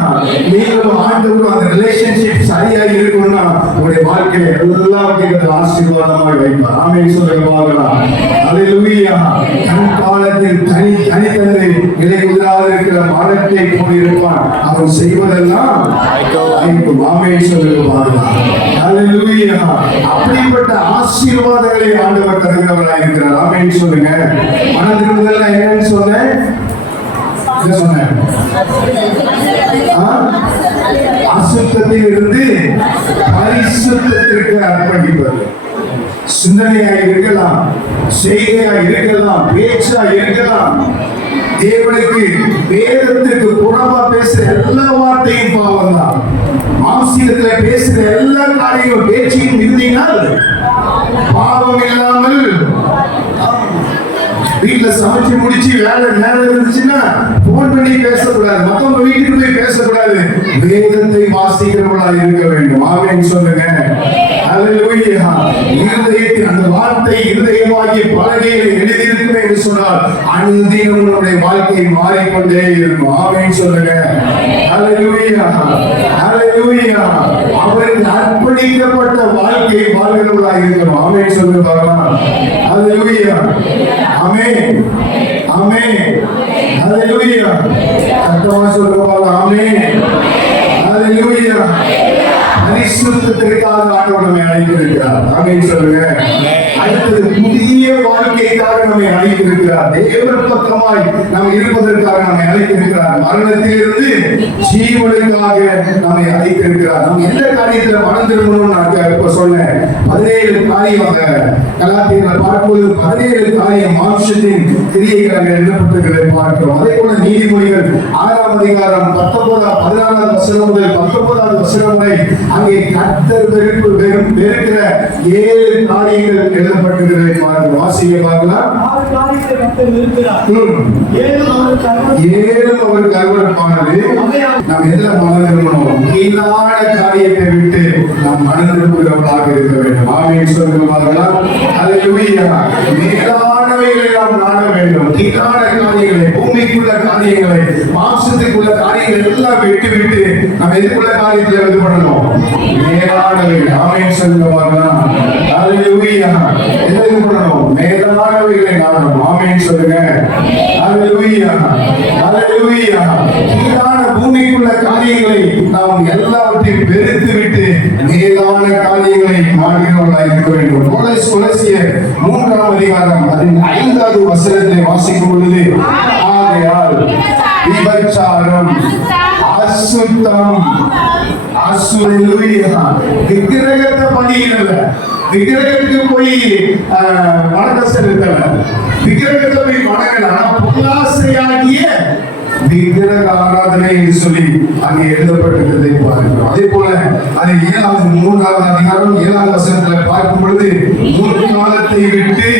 நீங்களும் ஆண்டவரும் அந்த ரிலேஷன்ஷிப் சரியா இருக்கணும்னா உங்களுடைய வாழ்க்கையை எல்லாத்தையும் ஆசீர்வாதமாக வைப்பார். ஆமென் சொல்லுங்க பார்க்கலாம். ஹalleluya. தன் காலத்தில் தனித்தனதை இலையுதிராத இருக்கிற மரத்தை போல் இருப்பான். அவன் செய்வதெல்லாம் வாய்க்கும். ஆமென் சொல்லுங்க பார்க்கலாம். ஹalleluya. அப்படிப்பட்ட ஆசீர்வாதங்களை ஆண்டவர் தருகிறவராக இருக்கிறார். ஆமென் சொல்லுங்க. மனம் திரும்புதல் என்னன்னு சொன்னேன்? என்ன சொன்னேன்? அசுத்தத்தில் இருந்து பரிசுத்தத்திற்கு அர்ப்பணிப்பது. சிந்தனையா இருக்கலாம், செய்கையா இருக்கலாம், பேச்சா இருக்கலாம். தேவனுக்கு வேதத்திற்கு புறமா பேசுற எல்லா வார்த்தையும் பாவம் தான். மாம்சீகத்துல பேசுற எல்லா காரியங்களும் பேச்சையும் இருந்தீங்கன்னா பாவம் இல்லாமல் வீட்டுல சமைச்சு முடிச்சு வேலை நேரம் இருந்துச்சுன்னா போன் பண்ணி பேசக்கூடாது, மத்தவங்க வீட்டுக்கு போய் பேசக்கூடாது. வேதத்தை வாசிக்கிறவர்களா இருக்க வேண்டும். ஆமென் சொல்லுங்க. ஹalleluya. இருதயத்தில் அந்த வார்த்தை இருதயமாகிய பலகையில் எழுதியிருக்கும் என்று சொன்னால் அனுதினம் நம்முடைய வாழ்க்கை மாறிக்கொண்டே இருக்கும். ஆமென் சொல்லுங்க. ஹalleluya. ஹalleluya. அவருக்கு அர்ப்பணிக்கப்பட்ட வாழ்க்கை வாழ்கிறவர்களா இருக்கணும். ஆமென் சொல்லுங்க பார்க்கலாம். ஹalleluya. ஆமென். ஆமென். ஹalleluya. கர்த்தரா சொல்லுங்க பார்க்கலாம். ஆமென். ஹalleluya. பரிசுத்தத்திற்காக ஆண்டவர் நம்மை அழைத்திருக்கிறார். ஆமென் சொல்லுங்க. அடுத்தது புதிய வாழ்க்கைக்காக நம்மை அழைத்திருக்கிறார். தேவன் பக்கமாய் நாம் இருப்பதற்காக நம்மை அழைத்திருக்கிறார். மரணத்திலிருந்து ஜீவனுக்காக நம்மை அழைத்திருக்கிறார். நம்ம எந்த காரியத்துல மனம் திரும்பணும் நான் இப்ப சொன்னேன். 17 காரியம் கலாத்தியர்கள் பார்க்கும்போது 17 காரியம் மாம்சத்தின் கிரியைகளாக எழுதப்பட்டிருக்கிறதை பார்க்கிறோம். அதே போல நீதிமொழிகள் 6ஆம் அதிகாரம் 16வது வசனம் முதல் 19வது வசனம் வரை அங்கே கர்த்தர் வெறுக்கிற 7 காரியங்கள் எழுதப்பட்டிருக்கிறதை பார்க்கிறோம். வாசிக்க பார்க்கலாம். 6 காரியத்தை கர்த்தர் வெறுக்கிறார். 7 அவர் கர்வமானது. நாம் எதில் மனம் திரும்பணும்? கீழான காரியத்தை விட்டு நாம் மனம் திரும்புகிறவர்களாக இருக்க வேண்டும். ஆமென் சொல்லுங்க பார்க்கலாம். ஹalleluya. மேலானவைகளை நாம் நாட வேண்டும். கீழான காரியங்களை, பூமிக்குள்ள காரியங்களை, மாம்சத்துக்குள்ள காரியங்களை எல்லாம் விட்டு நாம் எதுக்குள்ள காரியத்தில் இது பண்ணணும்? மேலானவைகள். ஆமென் சொல்லுங்க பார்க்கலாம். ஹalleluya. எதை இது பண்ணணும்? மேலானவைகளை நாடணும். ஆமென் சொல்லுங்க. ஹalleluya. ஹalleluya. கீழான பூமிக்குள்ள காரியங்களை நாம் எல்லாவற்றையும் வெறுத்து விட்டு மேலான காரியங்களை நாடுகிறவர்களாக இருக்க வேண்டும். கொலோசியர் 3ஆம் அதிகாரம் 5வது வசனத்தை வாசிக்கும் பொழுது ஆகையால் விபச்சாரம், அசுத்தம், விக்கிரகத்தை பணியிடல, விக்கிரகத்துக்கு போய் வணக்கம் செலுத்தல, விக்கிரகத்தை போய் வணங்கல, பொருளாசையாகிய விக்கிரக ஆராதனை என்று சொல்லி அங்கே எழுதப்பட்டிருக்கிறதை பார்க்கிறோம். அதே போல அதை 3ஆவது அதிகாரம் 7வது வசனத்துல பார்க்கும் பொழுது முற்காலத்தை விட்டு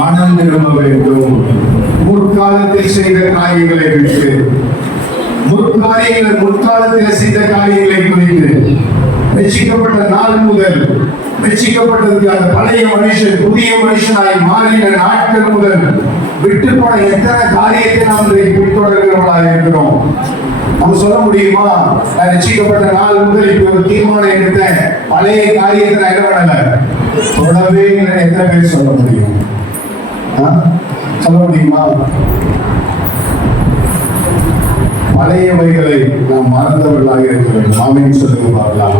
மனம் திரும்ப வேண்டும். முற்காலத்தில் செய்த காரியங்களை விட்டு, முற்காலத்தில் செய்த காரியங்களை குறித்து ரட்சிக்கப்பட்ட நாள் முதல் ரட்சிக்கப்பட்டதுக்கு அந்த பழைய மனுஷன் புதிய மனுஷனாய் மாறின நாட்கள் முதல் விட்டு போன எத்தனை காரியத்தை நாம் பின்தொடர்கிறவர்களாக இருக்கிறோம். நம்ம சொல்ல முடியுமா? நான் ரட்சிக்கப்பட்ட நாள் முதல் இப்ப ஒரு தீர்மானம் எடுத்தேன், பழைய காரியத்தை நான் என்ன பண்ணல தொடவே எத்தனை பேர் சொல்ல முடியும்? சொல்ல முடியுமா? பழையவைகளை நாம் மறந்தவர்களாக இருக்க வேண்டும். ஆமென் சொல்லுங்க பார்க்கலாம்.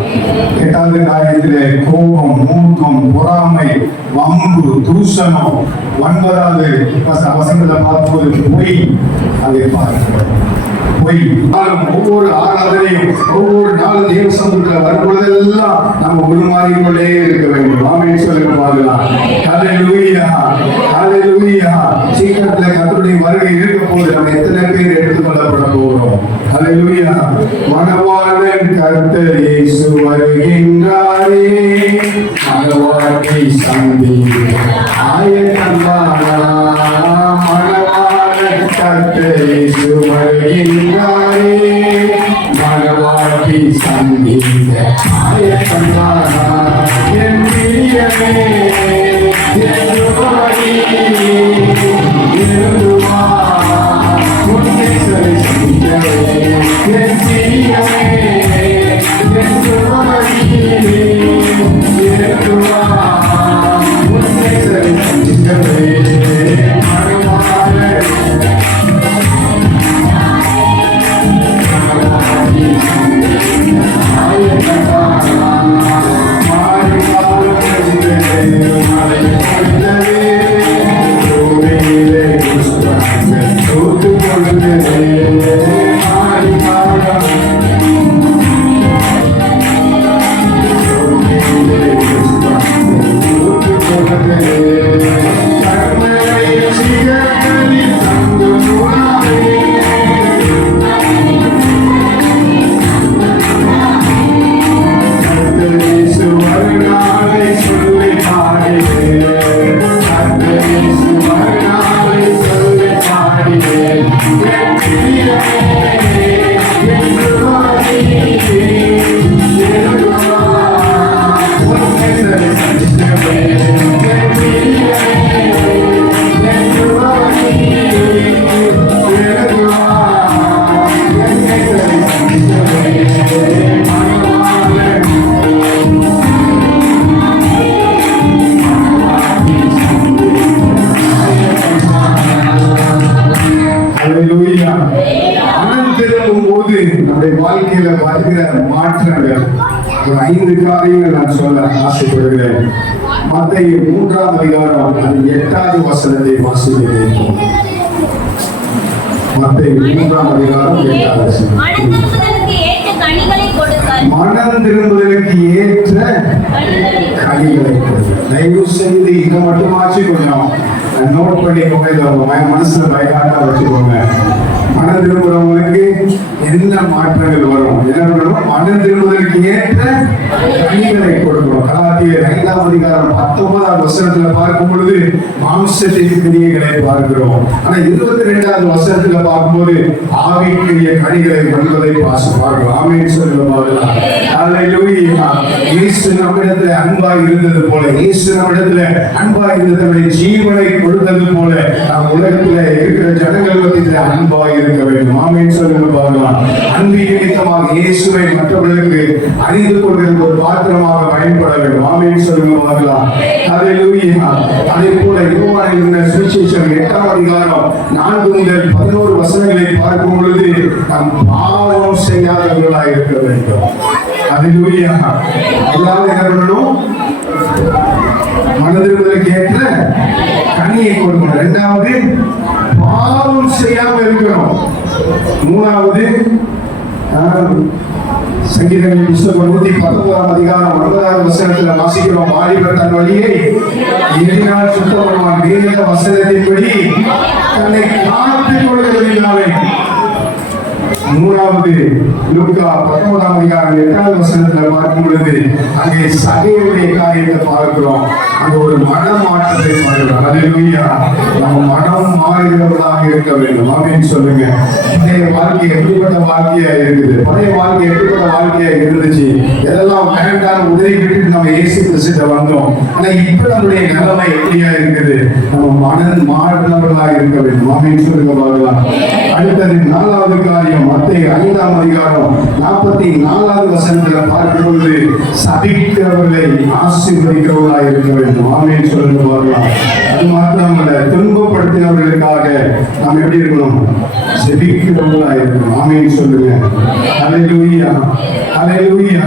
8வது காரியத்திலே கோபம், மூர்க்கம், பொறாமை, வம்பு, தூஷணம். 9வது வசனத்துல பார்க்கும்போது பொய். அதை பார்க்கிறோம். பொய். ஒவ்வொரு ஆராதனையும் ஒவ்வொரு நாளும் தேவ சமூகத்தில் வரும்பொழுதெல்லாம் நம்ம உருமாறிக்கொண்டே இருக்க வேண்டும். ஆமென் சொல்லுங்க பார்க்கலாம். ஹalleluya. ஹalleluya. சீக்கிரத்துல கர்த்தருடைய வருகை இருக்க போது நம்ம எத்தனை பேர் எடுத்துக்கொள்ளப்பட போகிறோம்? ஹalleluya. மணவாளன் கர்த்தர் இயேசு வருகின்றாரே, மணவாட்டி சந்திக்க ஆயத்தமானா. மணவாளன் கர்த்தர் இயேசு வருகின்றாரே, மணவாட்டி சந்திக்க ஆயத்தமானா. என் பிரியமே என் பிரியமே, என் சுவாமியே, எனக்கு வா, உன்னை சரிசங்கமே, மனமாற நம்முடைய வாழ்க்கையில வருகிற மாற்றங்கள் ஒரு 5 காரியங்கள் நான் சொல்ல ஆசைப்படுகிறேன். மத்தேயு 3ஆம் அதிகாரம் அது 8வது வசனத்தை வாசிக்கிறேன். மத்தேயு 3ஆம் அதிகாரம் 8வது வசனம். மனம் திரும்புதலுக்கு ஏற்ற கனிகளை கொடுங்கள். தயவு செய்து இதை மட்டுமாச்சு கொஞ்சம் நோட் பண்ணிக்கோங்க. இதை உங்க மனசுல பயகாட்டா வச்சுக்கோங்க. மனம் திரும்புறவங்களுக்கு என்ன மாற்றங்கள் வரும், என்ன பண்ணணும்? மனம் திரும்புவதற்கு ஏற்ற கனிகளை கொடுக்கணும். கலாத்தியர் 5ஆம் அதிகாரம் 19வது வசனத்துல பார்க்கும் பொழுது மாம்சத்தின் கிரியைகளை பார்க்கிறோம். ஆனா 22வது வசனத்துல பார்க்கும்போது ஆவிக்குரிய கனிகளை என்பதை பார்க்கிறோம். ஆமென் சொல்லுங்க. ஹல்லேலூயா. இயேசு நம்மிடத்துல அன்பாய் இருந்தது போல, இயேசு நம்மிடத்துல அன்பாய் இருந்தவருடைய ஜீவனை கொடுத்தது போல நாம் உலகத்துல இருக்கிற ஜனங்கள் மத்தியில அன்பாய் இருக்க வேண்டும். ஆமென் சொல்லுங்க பார்க்கலாம். அன்பின் நிமித்தமாக இயேசுவை மற்றவர்களுக்கு அறிந்து கொள்கிற ஒரு பாத்திரமாக பயன்பட வேண்டும். ஆமென் சொல்லுங்க பார்க்கலாம். ஹல்லேலூயா. அதே போல யோவானின் சுவிசேஷம் 8ஆம் அதிகாரம் 4 முதல் 11 வசனங்களை பார்க்கும் பொழுது நாம் பாவம் செய்யாதவர்களாக இருக்க வேண்டும். ஹல்லேலூயா. எல்லாரும் என்ன பண்ணணும்? மனதிற்கு ஏற்ற கனியை கொடுக்கணும். 2வது பாவம் செய்யாம இருக்கணும். 3வது சங்கீதங்களின் புத்தகம் 119ஆம் அதிகாரம் 9வது வசனத்துல வாசிக்கிறோம். வாலிபர் தன் வழியை எண்ணினால் சுத்தம் பண்ணுவான், வேத வசனத்தின்படி தன்னை காத்துக் கொள்கிறதில்லை. 3வது லூக்கா 19ஆம் அதிகாரம் 8வது வசனத்துல பார்க்கும் பொழுது அங்கே சகையுடைய காரியத்தை பார்க்கிறோம். அங்க ஒரு மனமாற்றத்தை பார்க்கிறோம். ஹல்லேலூயா. நம்ம மனம் மாறுகிறவர்களாக இருக்க வேண்டும். ஆமென் சொல்லுங்க. பழைய வாழ்க்கை எப்படிப்பட்ட வாழ்க்கையா இருக்குது? பழைய வாழ்க்கை எப்படிப்பட்ட வாழ்க்கையா இருந்துச்சு? எதெல்லாம் வேண்டாம் உதவி விட்டு நம்ம இயேசு கிறிஸ்துவிட்ட வந்தோம். ஆனா இப்ப நம்முடைய நிலைமை எப்படியா இருக்குது? நம்ம மனம் மாறுகிறவர்களாக இருக்க வேண்டும். ஆமென் சொல்லுங்க பார்க்கலாம். அடுத்தது 4வது காரியம் மத்தேயு 5ஆம் அதிகாரம் 44வது வசனத்துல பார்க்கும் பொழுது சபிக்கிறவர்களை ஆசீர்வதிக்கிறவர்களாக இருக்க வேண்டும். ஆமென் சொல்லுங்க பார்க்கலாம். அது மாத்திரமல்ல, துன்பப்படுத்தினவர்களுக்காக நாம் எப்படி இருக்கணும்? ஜெபிக்கிறவர்களாக இருக்கணும். ஆமென் சொல்லுங்க. ஹல்லேலூயா. ஹல்லேலூயா.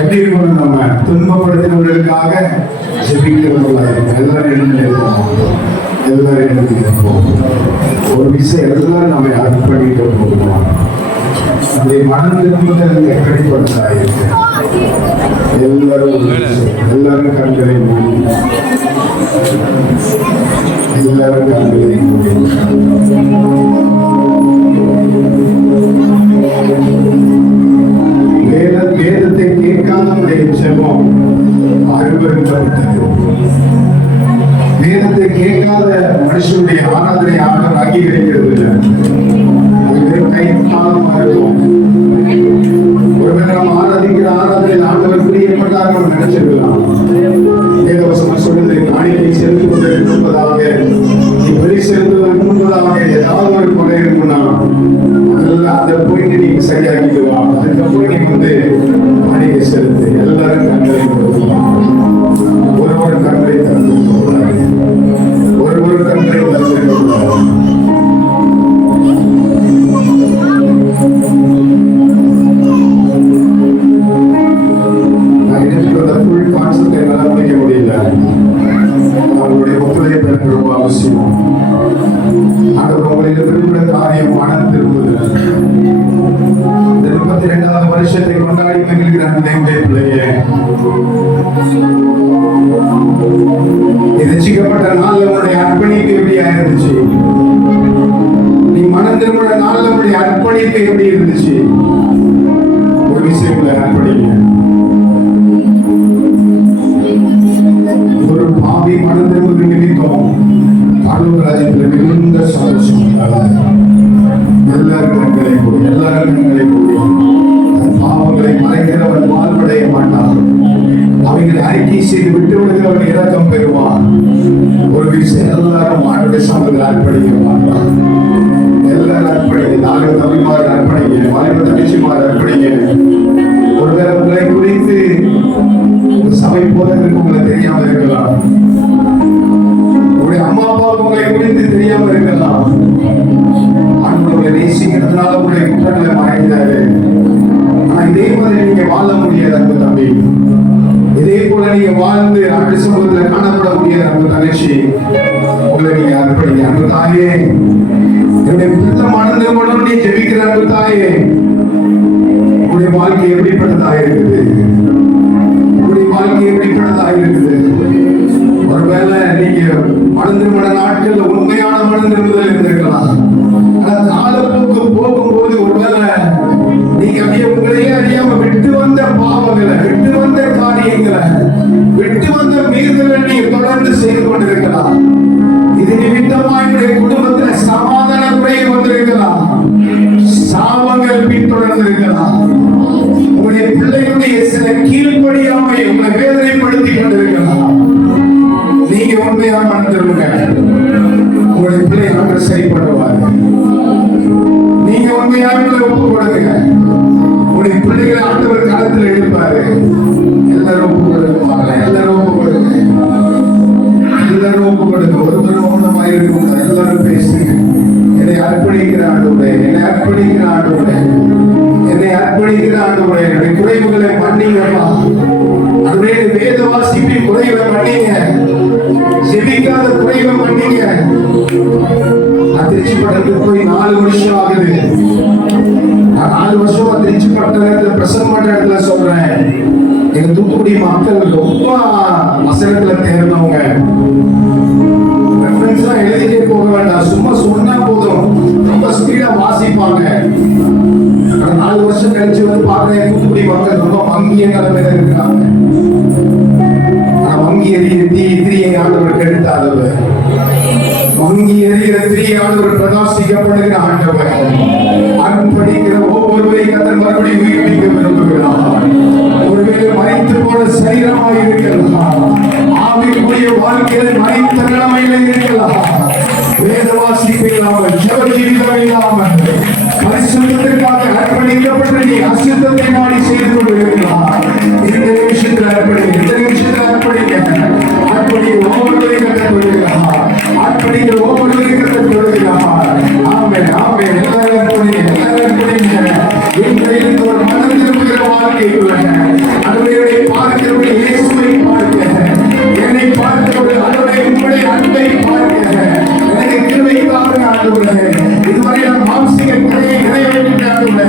எப்படி இருக்கணும்? நம்ம துன்பப்படுத்தினவர்களுக்காக ஜெபிக்கிறவர்களாக இருக்கணும். எல்லாரும் எழுந்து எல்லாரும் எழுந்திருப்போம். ஒரு விஷயம் எல்லாரும் நம்ம அர்ப்பணிக்க போகிறோம். அதை மனம் திரும்புதல் எப்படிப்பட்டதாயிருக்கு? எல்லாரும் கண்களை மூடி, எல்லாரும் கண்களை மூடி. வேதத்தை கேட்காதவருடைய ஜெபம் அருவருக்கப்பட்டது. வேதத்தை கேட்காத மனுஷனுடைய ஆராதனை ஆண்டவர் அங்கீகரிக்கிறது இல்லை. ஒருவேளை நம்ம ஆராதிக்கிற ஆராதனையில் ஆண்டவர் பிரியப்பட்டார் நம்ம நினைச்சிருக்கலாம். வேதவசனம் சொல்லுது, காணிக்கை செலுத்துவதற்கு முன்பதாக, நீ பலி செலுத்துவதற்கு முன்பதாக ஏதாவது ஒரு குறை இருக்குன்னா அதெல்லாம் அதை போயிட்டு நீங்க சரியா இறங்கிட்டு வா. அதுக்கப்புறம் நீ வந்து பணியை செலுத்து. எல்லாரும் கண்களை கொடுக்கலாம். ஒரு கண்களை திறந்துக்கூடாது. ஒரு கண்களை திறந்துக்கூடாது. ஃபுல் கான்செப்ட் என்னால் முடிக்க முடியல. அவங்களுடைய ஒத்துழைப்பு எனக்கு ரொம்ப அவசியம். ஆண்டவர் உங்களில் விரும்புகிற காரியம் மனம் திரும்புதல். இந்த 32வது வருஷத்தை கொண்டாடி மகிழ்கிறான் தேவனுடைய பிள்ளையே. ரட்சிக்கப்பட்ட நாள் உன்னுடைய அர்ப்பணிப்பு எப்படியா இருந்துச்சு? நீ மனம் திரும்புகிற நாள் உன்னுடைய அர்ப்பணிப்பு எப்படி இருந்துச்சு? ஒரு விஷயங்களை அர்ப்பணிங்க. ஒரு பாவி மனம் திரும்புகிற நிமித்தம் ஆண்டவர் ராஜ்யத்தில் மிகுந்த சந்தோஷம் உண்டாகும். எல்லாரும் கண்களை கூடி, எல்லாரும் கண்களை கூடி. பாவங்களை மறைக்கிறவன் வாழ்வடைய மாட்டான். அவைகளை அறிக்கை செய்து விட்டு விடுகிறவன் இரக்கம் பெறுவான். ஒரு விஷயம் எல்லாரும் ஆண்டுடைய சமூகத்தில் அர்ப்பணிக்க மாட்டான். எல்லாரும் அர்ப்பணிங்க. நாலு தம்பிமார் அர்ப்பணிங்க. வாலிப தங்கச்சிமார் அர்ப்பணிங்க. ஒருவேளை உங்களை குறித்து சபை போதற்கு உங்களை தெரியாம இருக்கலாம். உங்களுடைய அம்மா அப்பாவுக்கு உங்களை குறித்து தெரியாம இருக்கலாம். ஆண்டவரை நேசிக்கிறதுனால உங்களுடைய குற்றங்களை மறைக்கிறாரு. ஆனா இதே மாதிரி நீங்க வாழ முடியாது அன்பு தம்பி. இதே போல நீங்க வாழ்ந்து ஆண்டு சமூகத்தில் காணப்பட முடியாது அன்பு தங்கச்சி. உங்களை நீங்க அர்ப்பணிங்க. அன்பு தாயே, என்னுடைய பிள்ளை மனது மூலம் நீ ஜெபிக்கிற அன்பு தாயே, உங்களுடைய வாழ்க்கை எப்படிப்பட்டதாக இருக்குது? உங்களுடைய வாழ்க்கை எப்படிப்பட்டதாக இருக்குது? ஒருவேளை நீங்க மனதிருமண நாட்கள் உண்மையான மனதிருமுதல் இருந்திருக்கலாம். ஆனா காலப்போக்கு போகும்போது ஒருவேளை நீங்க அப்படியே உங்களையே அறியாம விட்டு வந்த பாவங்களை, விட்டு வந்த காரியங்களை, விட்டு வந்த மீறுதலை நீங்க தொடர்ந்து செய்து கொண்டிருக்கலாம். இது நிமித்தமா என்னுடைய குடும்பத்துல சமாதான குறை வந்திருக்கலாம். சாபங்கள் பின்தொடர்ந்து இருக்கலாம். உங்களுடைய பிள்ளைகளுடைய சில கீழ்ப்படியாமை உங்களை வேதனைப்படுத்தி கொண்டிருக்கலாம். நீங்க உண்மையா மனதிருங்க. உங்களுடைய பிள்ளை நாங்கள் சரிப்படுவார். நீங்க உண்மையாக ஒப்பு கொடுங்க. உங்களுடைய பிள்ளைகளை ஆண்டவர் காலத்தில் எடுப்பாரு. எல்லாரும் ஒப்பு கொடுப்பாங்க. எல்லாரும் ஒப்பு கொடுங்க. எல்லாரும் ஒப்பு கொடுங்க. ஒருத்தர் மௌனமாக இருக்கும். எல்லாரும் பேசுங்க. என்னை அர்ப்பணிக்கிற ஆண்டவரே, என்னை அர்ப்பணிக்கிற ஆண்டவரே, என்னை அர்ப்பணிக்கிற ஆண்டவரே, என்னுடைய குறைவுகளை மன்னிங்கப்பா. அதுவே வேத வாசிப்பின் குறைவை மன்னிங்க. செபிக்காத குறைவை மன்னிங்க. திருச்சி பட்டத்துக்கு போய் 4 வருஷம் ஆகுது. 4 வருஷமா திருச்சி பட்டணத்துல பிரசங்கம் பண்ற இடத்துல சொல்றேன். எங்க தூத்துக்குடி மக்கள் ரொம்ப வசனத்துல தேர்ந்தவங்க. எழுதிட்டே போக வேண்டாம், சும்மா சொன்னா போதும். ரொம்ப ஸ்பீடா வாசிப்பாங்க. 4 வருஷம் கழிச்சு வந்து பாக்குறேன், தூத்துக்குடி மக்கள் ரொம்ப வங்கிய நிலைமையில இருக்காங்க. வங்கி எறிய தீயை ஆண்டவர் கெடுத்தாதவர். வங்கி எறிகிற தீயை ஆண்டவர் பிரகாசிக்கப்படுகிற ஆண்டவர். அர்ப்பணிக்கிற ஒவ்வொருவரையும் கர்த்தர் மறுபடியும் உயிர்ப்பிக்க விரும்புகிறார். ஒருவேளை மறைத்து போன சரீரமாக இருக்கலாம். ஆவிக்குரிய வாழ்க்கையில் மறைத்த நிலைமையில இருக்கலாம். வேத வாசிப்பு இல்லாமல், ஜெப ஜீவிதம் இல்லாமல், பரிசுத்தத்திற்காக அர்ப்பணிக்கப்பட்டு நீ அசுத்தத்தை நாடி செய்து கொண்டிருக்கிறார். இந்த நிமிஷத்தில் அர்ப்பணிக்க, இந்த நிமிஷத்தில் அர்ப்பணிக்க. அர்ப்பணிக்க ஒவ்வொருவரையும் கற்றுக் கொள்கிறார். அர்ப்பணிக்கிற ஒவ்வொருவரையும் கற்றுக் கொள்கிறார். ஆமென், ஆமென். எல்லாரும் அர்ப்பணிக்க, எல்லாரும் அர்ப்பணிக்க. இன்றைக்கு ஒரு மனம் திரும்புகிற வாழ்க்கைக்குள்ள அன்றைய பார்க்கிறவர்கள் இயேசுவை பார்க்க, என்னை பார்க்கிறவர்கள் அன்றைய உங்களுடைய அன்பை பார்க்க, எனக்கு கிருபை தாருங்க ஆண்டவரே. இதுவரை நான் மாம்சிக நிறைவேற்றி ஆண்டவரே.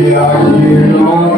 உடைமையாகிடும்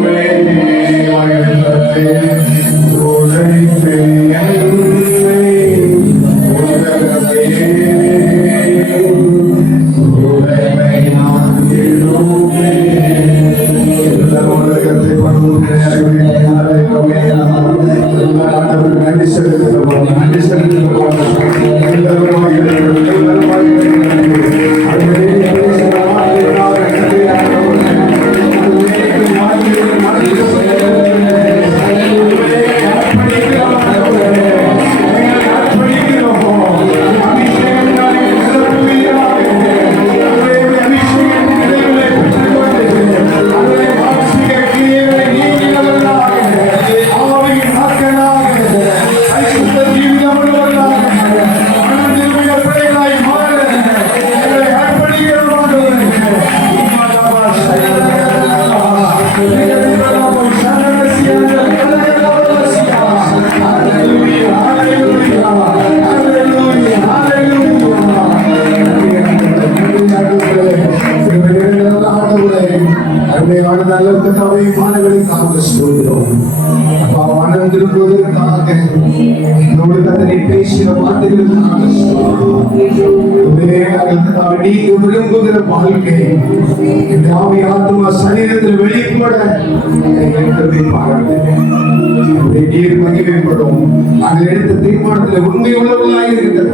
அருமையான நல்ல கர்த்தாவே மாணவர்களுக்காக சொல்கிறோம். அப்பா மனம் திரும்புவதற்காக என்னோடு கத்தனை பேசின வார்த்தைகளுக்காக சொல்கிறோம். நீங்க விரும்புகிற வாழ்க்கை என் ஆவி ஆத்மா சரீரத்தில் வெளிப்பட நீர் மகிமைப்படும். அதில் எடுத்த தீர்மானத்தில் உண்மை உள்ளவர்களாக இருக்கிற